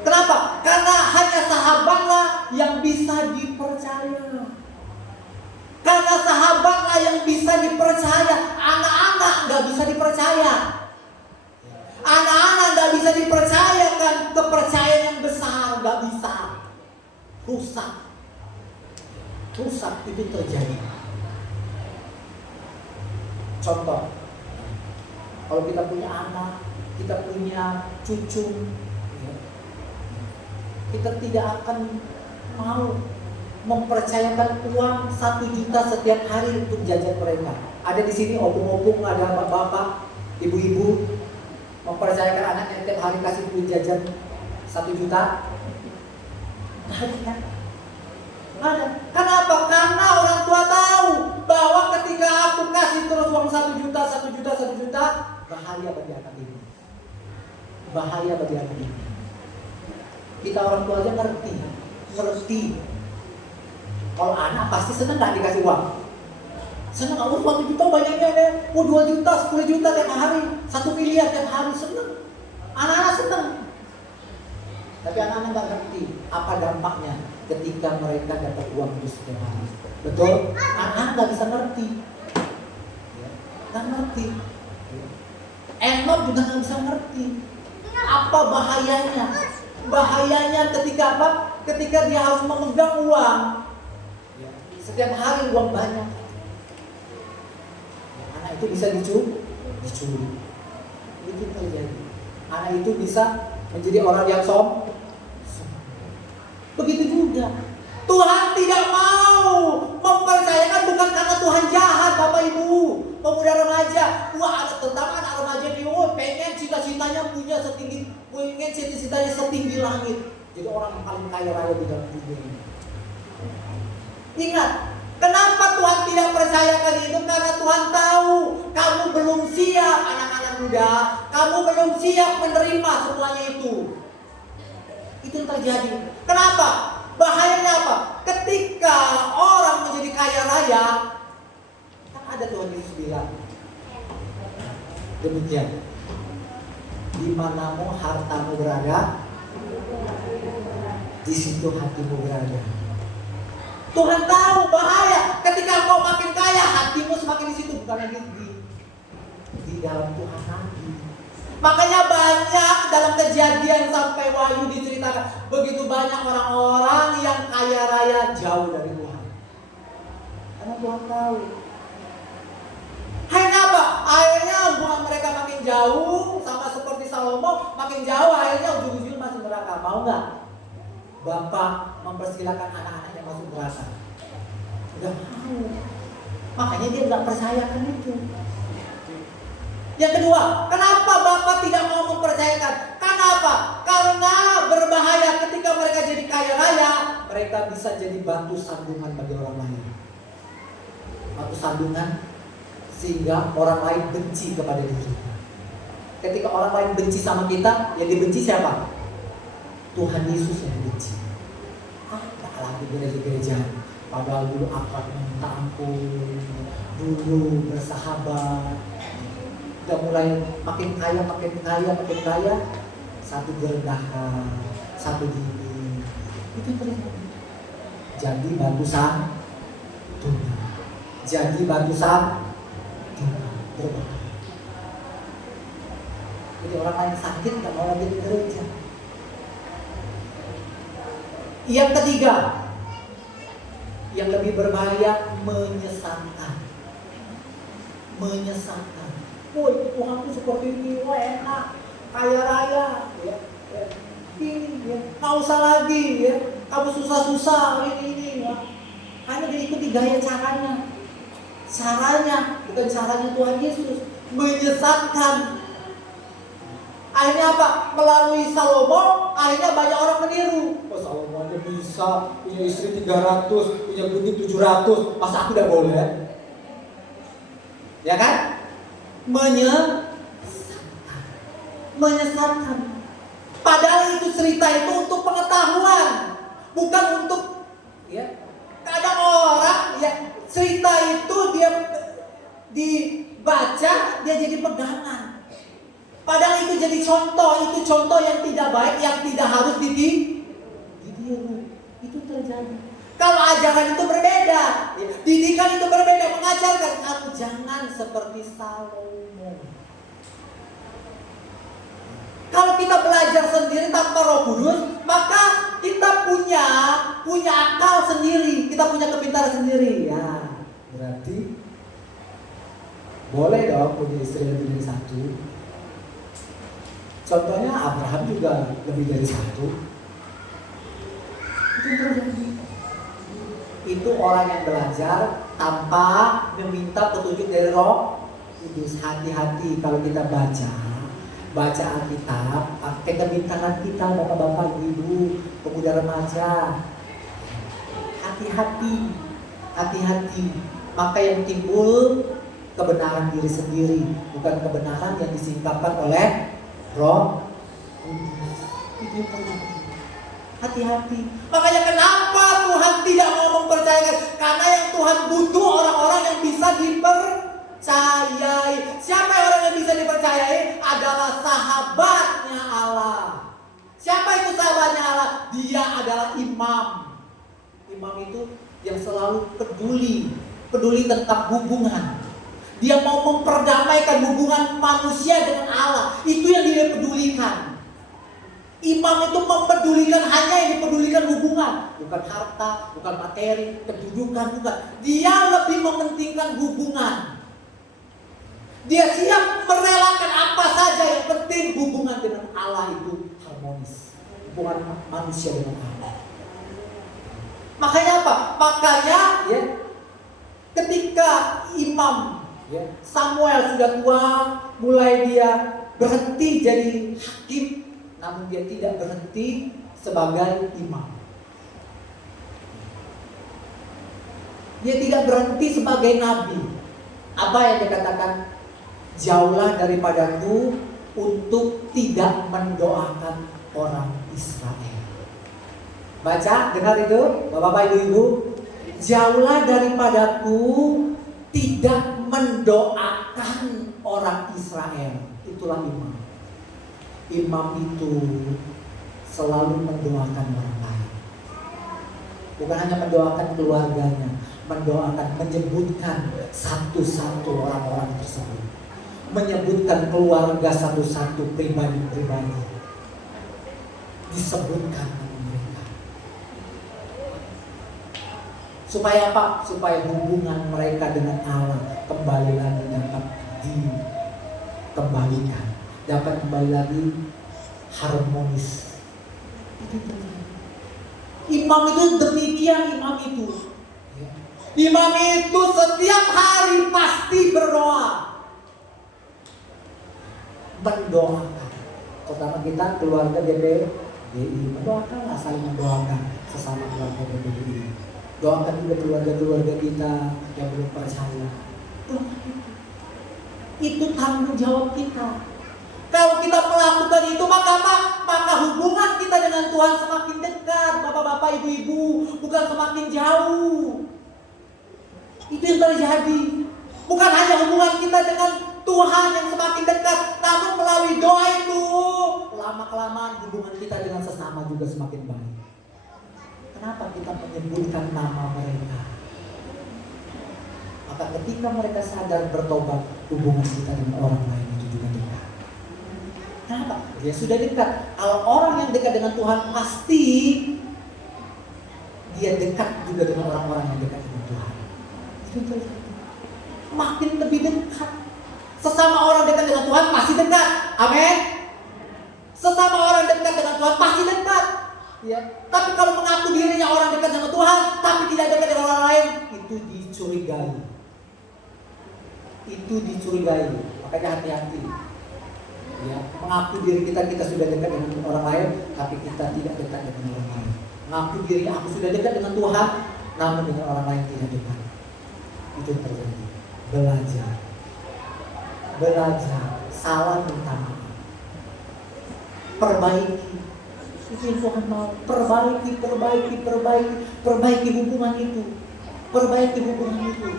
Kenapa? Karena hanya sahabatlah yang bisa dipercaya. Karena sahabatlah yang bisa dipercaya. Anak-anak nggak bisa dipercaya. Anak-anak nggak bisa dipercayakan kepercayaan yang besar, nggak bisa. Rusak itu terjadi. Contoh, kalau kita punya anak, kita punya cucu, ya, kita tidak akan mau mempercayakan uang 1 juta setiap hari untuk jajan mereka. Ada di sini opung-opung, ada bapak-bapak, ibu-ibu mempercayakan anaknya setiap hari kasih duit jajan 1 juta. Ada. Kenapa? Karena orang tua tahu bahwa ketika aku kasih terus uang 1 juta, bahaya bagi anak ini. Bahaya bagi anak ini. Kita orang tua aja ngerti. Kalau anak pasti senang nggak dikasih uang? Senang, 1 juta banyaknya deh. 2 juta, 10 juta tiap hari, 1 miliar tiap hari, senang. Anak-anak senang. Tapi anak-anak nggak ngerti apa dampaknya ketika mereka dapat uang itu setiap hari. Betul? Anak-anak nggak bisa ngerti. Nggak ngerti. Enok juga nggak bisa ngerti. Apa bahayanya? Bahayanya ketika apa? Ketika dia harus memegang uang. Setiap hari uang banyak. Anak itu bisa dicuri. Itu terjadi. Anak itu bisa menjadi orang yang sombong. Begitu juga Tuhan tidak mau mempercayakan, bukan karena Tuhan jahat Bapak Ibu, pemuda remaja. Wah, ada tentang anak remaja nih, pengen cita-citanya setinggi langit, jadi orang yang paling kaya raya di dalam dunia ini. Ingat, kenapa Tuhan tidak percayakan itu? Karena Tuhan tahu kamu belum siap, anak-anak muda, kamu belum siap menerima semuanya itu. Itu yang terjadi. Kenapa? Bahayanya apa? Ketika orang menjadi kaya raya, kan ada Tuhan Yesus bilang demikian, di manamu hartamu berada, di situ hatimu berada. Tuhan tahu bahaya ketika kau makin kaya, hatimu semakin di situ, bukan lagi di dalam Tuhan lagi. Makanya banyak dalam Kejadian sampai Wahyu diceritakan, begitu banyak orang-orang yang kaya raya jauh dari Tuhan. Karena Tuhan tahu. Akhirnya apa? Akhirnya hubungan mereka makin jauh, sama seperti Salomo, makin jauh, akhirnya ujung-ujung masuk neraka. Mau nggak Bapak mempersilahkan anak-anaknya masuk neraka? Nggak mau. Makanya dia nggak percayakan itu. Yang kedua, kenapa Bapak tidak mau mempercayakan? Kenapa? Karena berbahaya ketika mereka jadi kaya raya, mereka bisa jadi batu sandungan bagi orang lain. Batu sandungan sehingga orang lain benci kepada diri kita. Ketika orang lain benci sama kita, yang dibenci siapa? Tuhan Yesus yang dibenci. Tak lagi gereja-gereja. Padahal dulu akrab minta ampun, dulu bersahabat. Udah mulai makin kaya, satu direndahkan, satu gini. Itu terjadi. Jadi batu sandungan. Berbahaya. Jadi orang lain sakit nggak mau lagi di gereja. Yang ketiga, yang lebih berbahaya, menyesatkan. Woi, Tuhan tuh seperti ini, wah enak, kaya raya, ya. Ini, ya. Nggak usah lagi, ya. Kamu susah-susah, ini, ya. Hanya diikuti gaya caranya, bukan caranya Tuhan Yesus. Menyesatkan. Akhirnya apa? Melalui Salomo, akhirnya banyak orang meniru. Oh, Salomo aja bisa punya istri 300, punya bini 700, masa aku udah boleh? Ya kan? Menyesatkan. Padahal itu cerita itu untuk pengetahuan, bukan untuk, ya. Kadang orang, ya, cerita itu dia dibaca, dia jadi pegangan. Padahal itu jadi contoh, itu contoh yang tidak baik, yang tidak harus ditiru. Itu terjadi. Kalau ajaran itu berbeda, didikan itu berbeda, mengajarkan kamu jangan seperti Salomo. Kalau kita belajar sendiri tanpa Roh Kudus, maka kita punya akal sendiri, kita punya kepintaran sendiri. Ya, Berarti boleh dong punya istri lebih dari satu. Contohnya Abraham juga lebih dari satu. Itu terjadi. Itu orang yang belajar tanpa meminta petunjuk dari Roh Kudus. Hati-hati kalau kita baca Alkitab, pakai kepintaran kita, bapak-bapak, ibu, pemuda remaja. Hati-hati. Maka yang timbul kebenaran diri sendiri, bukan kebenaran yang disingkapkan oleh Roh Kudus. Itu hati-hati. Makanya kenapa Tuhan tidak mau mempercayakan? Karena yang Tuhan butuh orang-orang yang bisa dipercayai. Siapa orang yang bisa dipercayai? Adalah sahabatnya Allah. Siapa itu sahabatnya Allah? Dia adalah imam. Imam itu yang selalu peduli tentang hubungan. Dia mau memperdamaikan hubungan manusia dengan Allah. Itu yang dia pedulikan. Imam itu mempedulikan hanya yang dipedulikan hubungan, bukan harta, bukan materi, kedudukan, bukan. Dia lebih mementingkan hubungan. Dia siap merelakan apa saja yang penting hubungan dengan Allah itu harmonis. Hubungan manusia dengan Allah. Makanya apa? Makanya ya, ketika imam Samuel sudah tua, mulai dia berhenti jadi hakim, namun dia tidak berhenti sebagai imam. Dia tidak berhenti sebagai nabi. Apa yang dikatakan? Jauhlah daripadaku untuk tidak mendoakan orang Israel. Baca, dengar itu, bapak-bapak, ibu-ibu. Jauhlah daripadaku tidak mendoakan orang Israel. Itulah imam. Imam itu selalu mendoakan orang lain. Bukan hanya mendoakan keluarganya, mendoakan, menyebutkan satu-satu orang-orang tersebut, menyebutkan keluarga satu-satu, pribadi-pribadi, disebutkan nama mereka. Supaya apa? Supaya hubungan mereka dengan Allah kembali lagi dapat dikembalikan, dapat kembali lagi harmonis. Itu terjadi. Imam itu demikian, imam itu setiap hari pasti berdoa, mendoakan. Terutama kita keluarga GPDI, mendoakanlah, saling mendoakan sesama keluarga GPDI. Doakan juga keluarga-keluarga kita yang belum percaya. Itu tanggung jawab kita. Kalau kita melakukan itu, maka hubungan kita dengan Tuhan semakin dekat, bapak-bapak, ibu-ibu, bukan semakin jauh. Itu yang terjadi. Bukan hanya hubungan kita dengan Tuhan yang semakin dekat, namun melalui doa itu, lama-kelamaan hubungan kita dengan sesama juga semakin baik. Kenapa kita menyebutkan nama mereka? Maka ketika mereka sadar bertobat, hubungan kita dengan orang lain itu juga dekat. Kenapa? Dia sudah dekat. Kalau orang yang dekat dengan Tuhan, pasti dia dekat juga dengan orang-orang yang dekat dengan Tuhan. Itu terjadi. Makin lebih dekat. Sesama orang dekat dengan Tuhan pasti dekat. Amin. Sesama orang dekat dengan Tuhan pasti dekat. Ya. Tapi kalau mengaku dirinya orang dekat dengan Tuhan, tapi tidak dekat dengan orang lain, itu dicurigai. Itu dicurigai. Makanya hati-hati. Ya, mengaku diri kita sudah dekat dengan orang lain, tapi kita tidak dekat dengan orang lain. Mengaku diri aku sudah dekat dengan Tuhan, namun dengan orang lain tidak dekat. Itu yang terjadi. Belajar, salah minta maaf, perbaiki. Itu yang Tuhan mau. Perbaiki hubungan itu. Perbaiki hubungan itu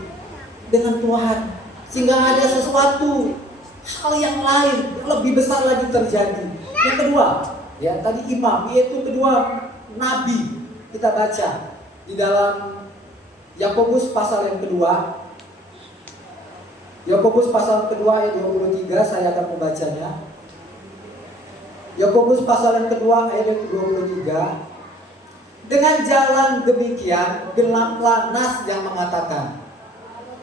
dengan Tuhan, sehingga ada sesuatu hal yang lain lebih besar lagi terjadi. Yang kedua, ya tadi imam, yaitu kedua nabi. Kita baca di dalam Yakobus pasal yang kedua. Yakobus pasal kedua ayat 23, saya akan membacanya. Yakobus pasal yang kedua ayat 23. Dengan jalan demikian genaplah nas yang mengatakan,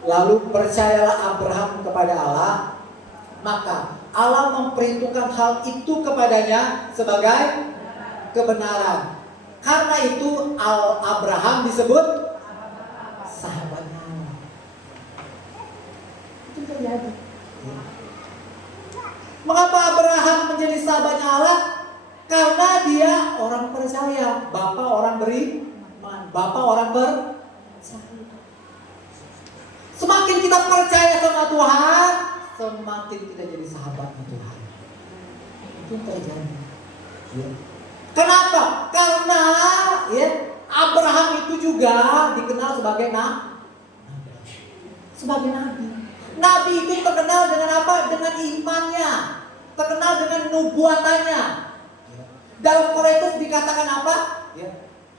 lalu percayalah Abraham kepada Allah, maka Allah memperhitungkan hal itu kepadanya sebagai kebenaran. Karena itu Abraham disebut sahabatnya. Itu terjadi. Mengapa Abraham menjadi sahabatnya Allah? Karena dia orang percaya. Bapak orang beriman, Bapak orang percaya. Semakin kita percaya sama Tuhan, semakin kita jadi sahabatnya Tuhan. Itu yang terjadi. Ya. Kenapa? Karena ya, Abraham itu juga dikenal sebagai sebagai nabi. Nabi itu terkenal dengan apa? Dengan imannya, terkenal dengan nubuatannya. Dalam Korintus dikatakan apa?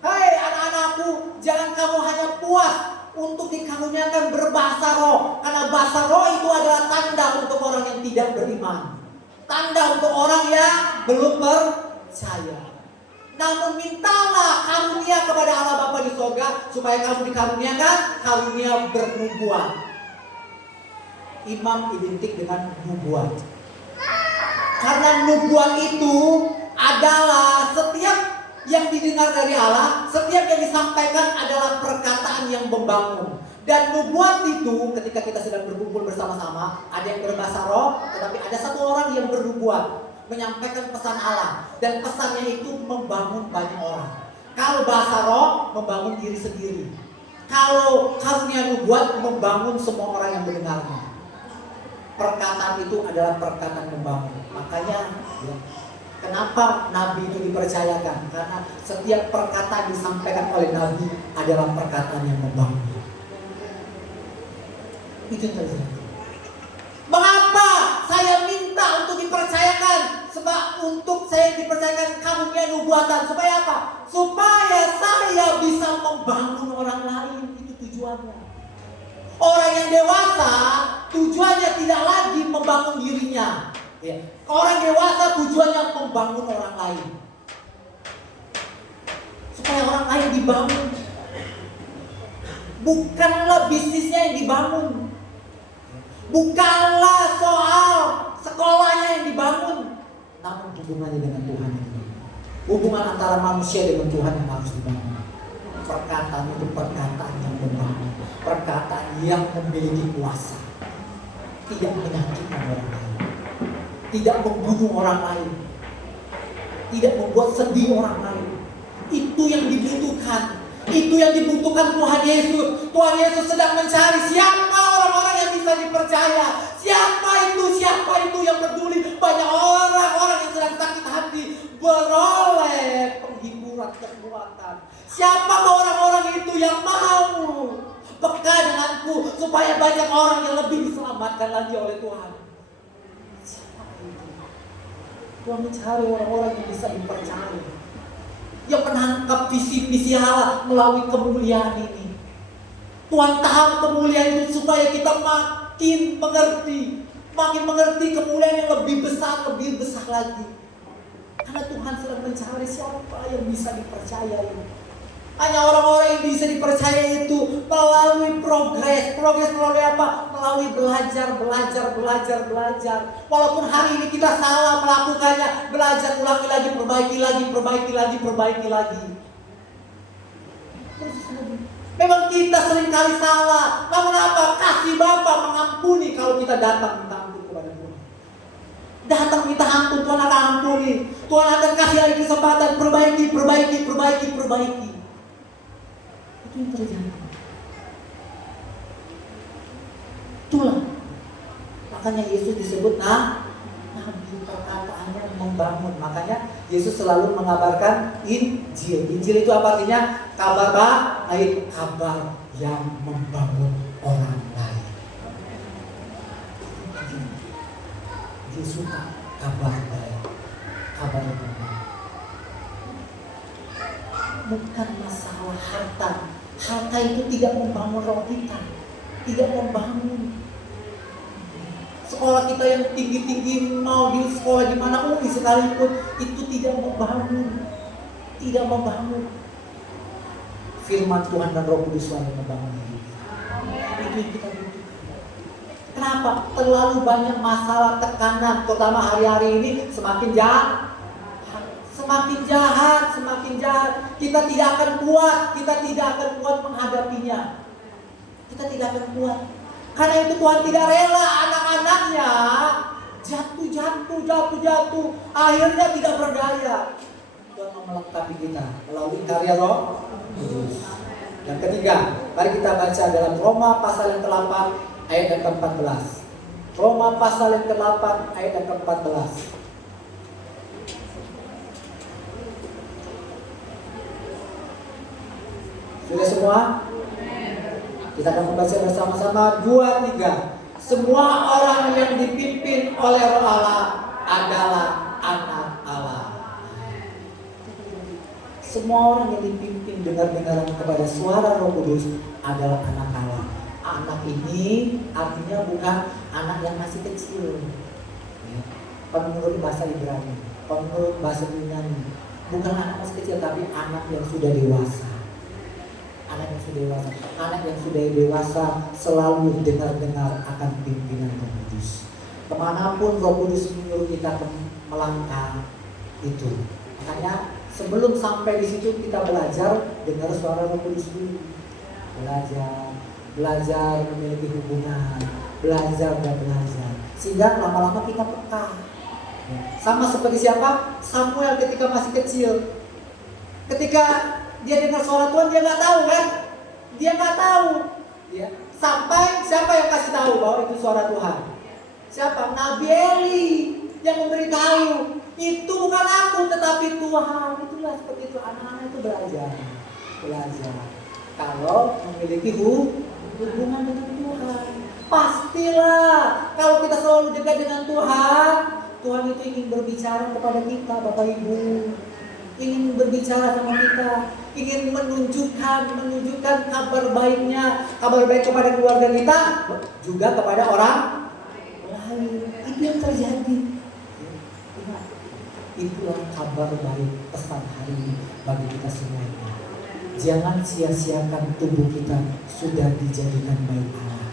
Hai anak-anakku, jangan kamu hanya puas untuk dikaruniakan berbahasa roh, karena bahasa roh itu adalah tanda untuk orang yang tidak beriman, tanda untuk orang yang belum percaya. Namun mintalah karunia kepada Allah Bapa di sorga, supaya kamu dikaruniakan karunia bernubuat. Imam identik dengan nubuat. Karena nubuat itu adalah setiap yang didengar dari Allah, setiap yang disampaikan adalah perkataan yang membangun. Dan nubuat itu ketika kita sedang berkumpul bersama-sama, ada yang berbahasa roh, tetapi ada satu orang yang bernubuat, menyampaikan pesan Allah, dan pesannya itu membangun banyak orang. Kalau bahasa roh, membangun diri sendiri. Kalau karunia nubuat, membangun semua orang yang mendengarnya. Perkataan itu adalah perkataan membangun. Makanya ya, kenapa Nabi itu dipercayakan? Karena setiap perkataan disampaikan oleh Nabi adalah perkataan yang membangun. Itu yang terjadi. Mengapa saya minta untuk dipercayakan? Sebab untuk saya dipercayakan karunia nubuatan. Supaya apa? Supaya saya bisa membangun orang lain. Itu tujuannya. Orang yang dewasa tujuannya tidak lagi membangun dirinya. Ya. Orang dewasa tujuannya membangun orang lain. Supaya orang lain dibangun. Bukanlah bisnisnya yang dibangun. Bukanlah soal sekolahnya yang dibangun. Namun hubungannya dengan Tuhan yang dibangun. Hubungan antara manusia dengan Tuhan yang harus dibangun. Perkataan itu perkataan yang membangun. Perkataan yang memiliki kuasa. Tidak menyakitkan orang lain, tidak membunuh orang lain, tidak membuat sedih orang lain. Itu yang dibutuhkan. Itu yang dibutuhkan Tuhan Yesus. Tuhan Yesus sedang mencari siapa orang-orang yang bisa dipercaya. Siapa itu yang peduli. Banyak orang-orang yang sedang sakit hati beroleh penghiburan kekuatan. Siapa orang-orang itu yang mau peka denganku, supaya banyak orang yang lebih diselamatkan lagi oleh Tuhan. Siapa itu? Tuhan mencari orang-orang yang bisa dipercaya, yang menangkap visi-visi Allah melalui kemuliaan ini. Tuhan tahu kemuliaan itu supaya kita makin mengerti kemuliaan yang lebih besar lagi. Karena Tuhan sedang mencari siapa yang bisa dipercaya ini. Hanya orang-orang yang bisa dipercaya itu melalui progres. Progres melalui apa? Melalui belajar. Walaupun hari ini kita salah melakukannya, belajar ulangi lagi, perbaiki lagi. Memang kita seringkali salah. Namun apa? Kasih Bapa mengampuni kalau kita datang minta ampun kepada Tuhan. Datang minta ampun, Tuhan akan ampuni. Tuhan akan kasih lagi kesempatan, perbaiki. Itu yang terjadi. Itulah. Makanya Yesus disebut nabi, perkataannya membangun. Makanya Yesus selalu mengabarkan Injil. Injil itu apa artinya? Kabar baik, kabar yang membangun orang lain. begitu suka kabar baik, kabar baik. Bukan masalah harta. Harta itu tidak membangun roh kita, tidak membangun. Sekolah kita yang tinggi-tinggi, mau di sekolah di mana UI sekalipun, itu tidak membangun, tidak membangun. Firman Tuhan dan Roh Kudus yang membangun hidup kita. Itu yang kita butuhkan. Kenapa? Terlalu banyak masalah, tekanan, terutama hari-hari ini semakin jahat. Semakin jahat, semakin jahat. Kita tidak akan kuat, kita tidak akan kuat menghadapinya. Kita tidak akan kuat. Karena itu Tuhan tidak rela anak-anaknya jatuh. Akhirnya tidak berdaya. Tuhan mau melengkapi kita melalui karya Roh Kudus. Yang ketiga, mari kita baca dalam Roma pasal yang ke-8 ayat yang ke-14. Roma pasal yang ke-8 ayat yang ke-14. Sudah semua? Kita akan membaca bersama-sama 2, 3. Semua orang yang dipimpin oleh Roh Allah adalah anak Allah. Semua orang yang dipimpin dengar-dengaran kepada suara Roh Kudus adalah anak Allah. Anak ini artinya bukan anak yang masih kecil. Menurut bahasa Ibrani, menurut bahasa Yunani, bukan anak masih kecil tapi anak yang sudah dewasa. Anak yang sudah dewasa, anak yang sudah dewasa selalu dengar-dengar akan pimpinan Roh Kudus. Kemanapun Roh Kudus menyuruh kita melangkah itu. Makanya sebelum sampai di situ kita belajar dengar suara Roh Kudus dulu. Belajar memiliki hubungan, belajar. Sehingga lama-lama kita peka. Sama seperti siapa? Samuel ketika masih kecil. Ketika dia dengar suara Tuhan, dia nggak tahu kan? Dia nggak tahu. Ya. Sampai siapa yang kasih tahu bahwa itu suara Tuhan? Siapa? Nabi Eli yang memberitahu. Itu bukan aku, tetapi Tuhan. Itulah seperti itu. Anak-anak itu belajar. Kalau memiliki hubungan dengan Tuhan, pastilah kalau kita selalu dekat dengan Tuhan, Tuhan itu ingin berbicara kepada kita, Bapak Ibu. Ingin berbicara sama kita, ingin menunjukkan kabar baiknya, kabar baik kepada keluarga kita, juga kepada orang lain. Itu yang terjadi. Itulah kabar baik pesan hari ini bagi kita semuanya. Jangan sia-siakan tubuh kita sudah dijadikan baik Allah.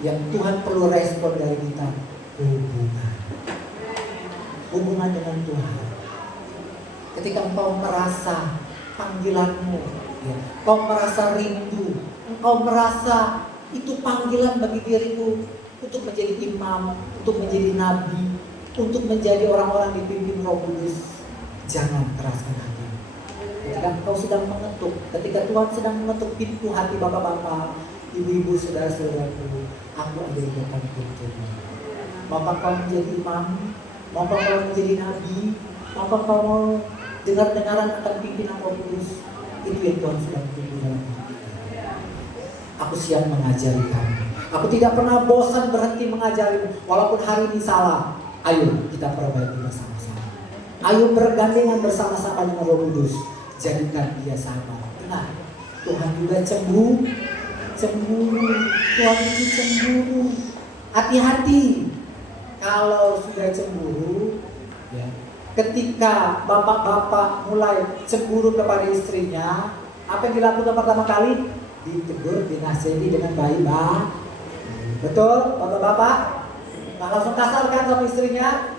Yang Tuhan perlu respon dari kita, hubungan dengan Tuhan. Ketika engkau merasa panggilanmu, ya, engkau merasa rindu, engkau merasa itu panggilan bagi dirimu untuk menjadi imam, untuk menjadi nabi, untuk menjadi orang-orang dipimpin Roh Kudus, jangan keraskan hati. Ketika engkau sedang mengetuk, ketika Tuhan sedang mengetuk pintu hati bapak-bapak, ibu-ibu, saudara-saudaraku, aku ada di depan pintumu. Maukah kau menjadi imam? Maukah kau menjadi nabi? Maukah kau mau dengar-dengaran akan pimpinan Roh Kudus? Itu yang Tuhan sedang tunggu dalam hidup kita. Aku siap mengajari kamu. Aku tidak pernah bosan berhenti mengajarimu. Walaupun hari ini salah, ayo kita perbaiki bersama-sama. Ayo bergandengan bersama-sama dengan Roh Kudus. Jadikan dia sahabat. Ingat, Tuhan juga cemburu. Tuhan itu cemburu. Hati-hati kalau sudah cemburu, ya. Ketika bapak-bapak mulai cemburu kepada istrinya, apa yang dilakukan pertama kali? Ditegur, dinasihati dengan baik. Betul, bapak-bapak? Nggak langsung kasar kan sama istrinya?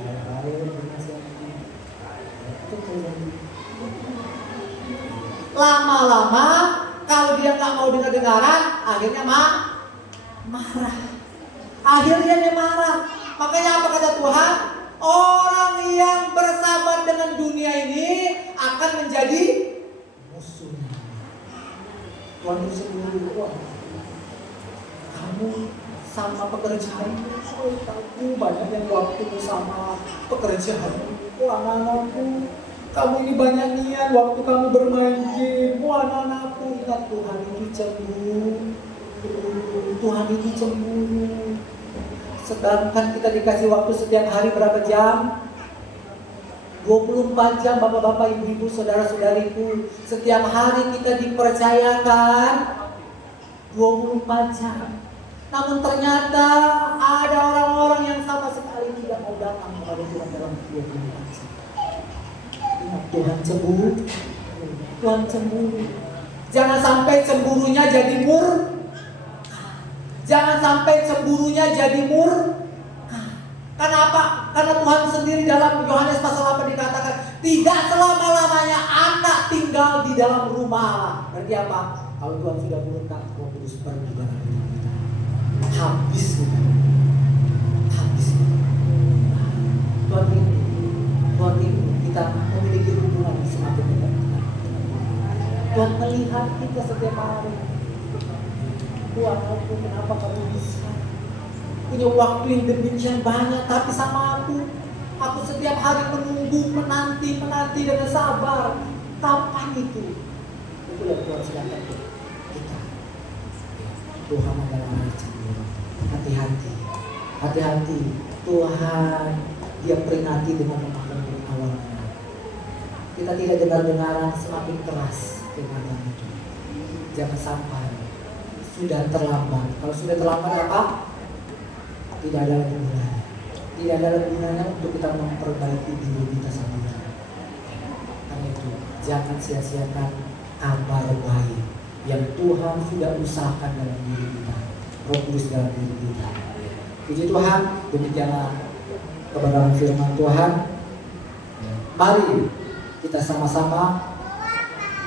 Baik, dinasihati. Itu terjadi. Lama-lama, kalau dia nggak mau dengar-dengaran, akhirnya marah. Akhirnya dia marah. Makanya apa kata Tuhan? Orang yang bersahabat dengan dunia ini akan menjadi musuhnya. Tuhan itu sendiri, kamu sama pekerjaanmu, kamu banyak yang waktu sama pekerjaanmu. Anak-anakku, kamu ini banyak niat waktu kamu bermain game. Anak-anakku, ingat Tuhan itu cemburu. Tuhan itu cemburu. Sedangkan kita dikasih waktu setiap hari berapa jam? 24 jam bapak-bapak, ibu-ibu, saudara-saudariku. Setiap hari kita dipercayakan 24 jam. Namun ternyata ada orang-orang yang sama sekali tidak mau datang kepada Tuhan dalam 24 jam. Ingat, Tuhan cemburu. Tuhan cemburu. Jangan sampai cemburunya jadi Jangan sampai cemburunya jadi Kenapa? Karena Tuhan sendiri dalam Yohanes pasal 8 dikatakan, tidak selama-lamanya anak tinggal di dalam rumah. Berarti apa? Kalau Tuhan sudah murka, Roh Kudus pergi dalam hidup kita. Habis kita. Habis kita. Tuhan ini kita memiliki hubungan yang semakin dekat. Tuhan melihat kita setiap hari. Tuhan, aku kenapa kamu bisa punya waktu yang demikian banyak, tapi sama aku setiap hari menunggu, menanti dengan sabar. Kapan itu? Itulah Tuhan sedang kata kita. Tuhan adalah Allah cemburu. Hati-hati. Tuhan, Dia peringati dengan lemah lembut awalnya. Kita tidak dengar-dengaran, semakin keras peringatan itu. Jangan sampai sudah terlambat. Kalau sudah terlambat apa? Tidak ada lagi gunanya. Tidak ada lagi gunanya untuk kita memperbaiki diri kita sendiri. Karena itu, jangan sia-siakan kabar baik yang Tuhan sudah usahakan dalam diri kita. Roh Kudus dalam diri kita. Puji Tuhan, demikianlah kebenaran firman Tuhan. Mari kita sama-sama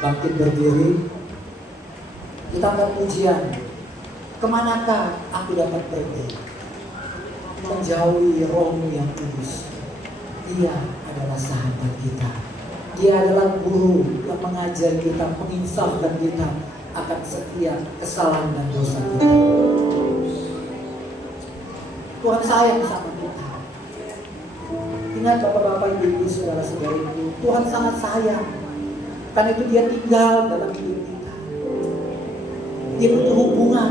bangkit berdiri. Kita angkat pujian. Kemanakah aku dapat pergi? Menjauhi Roh-Mu yang kudus. Dia adalah sahabat kita. Dia adalah guru yang mengajar kita, menginsafkan kita akan setiap kesalahan dan dosa kita. Tuhan sayang sama kita. Ingat bapak-bapak, ibu-ibu, saudara-saudariku, Tuhan sangat sayang. Karena itu Dia tinggal dalam hidup kita. Dia butuh hubungan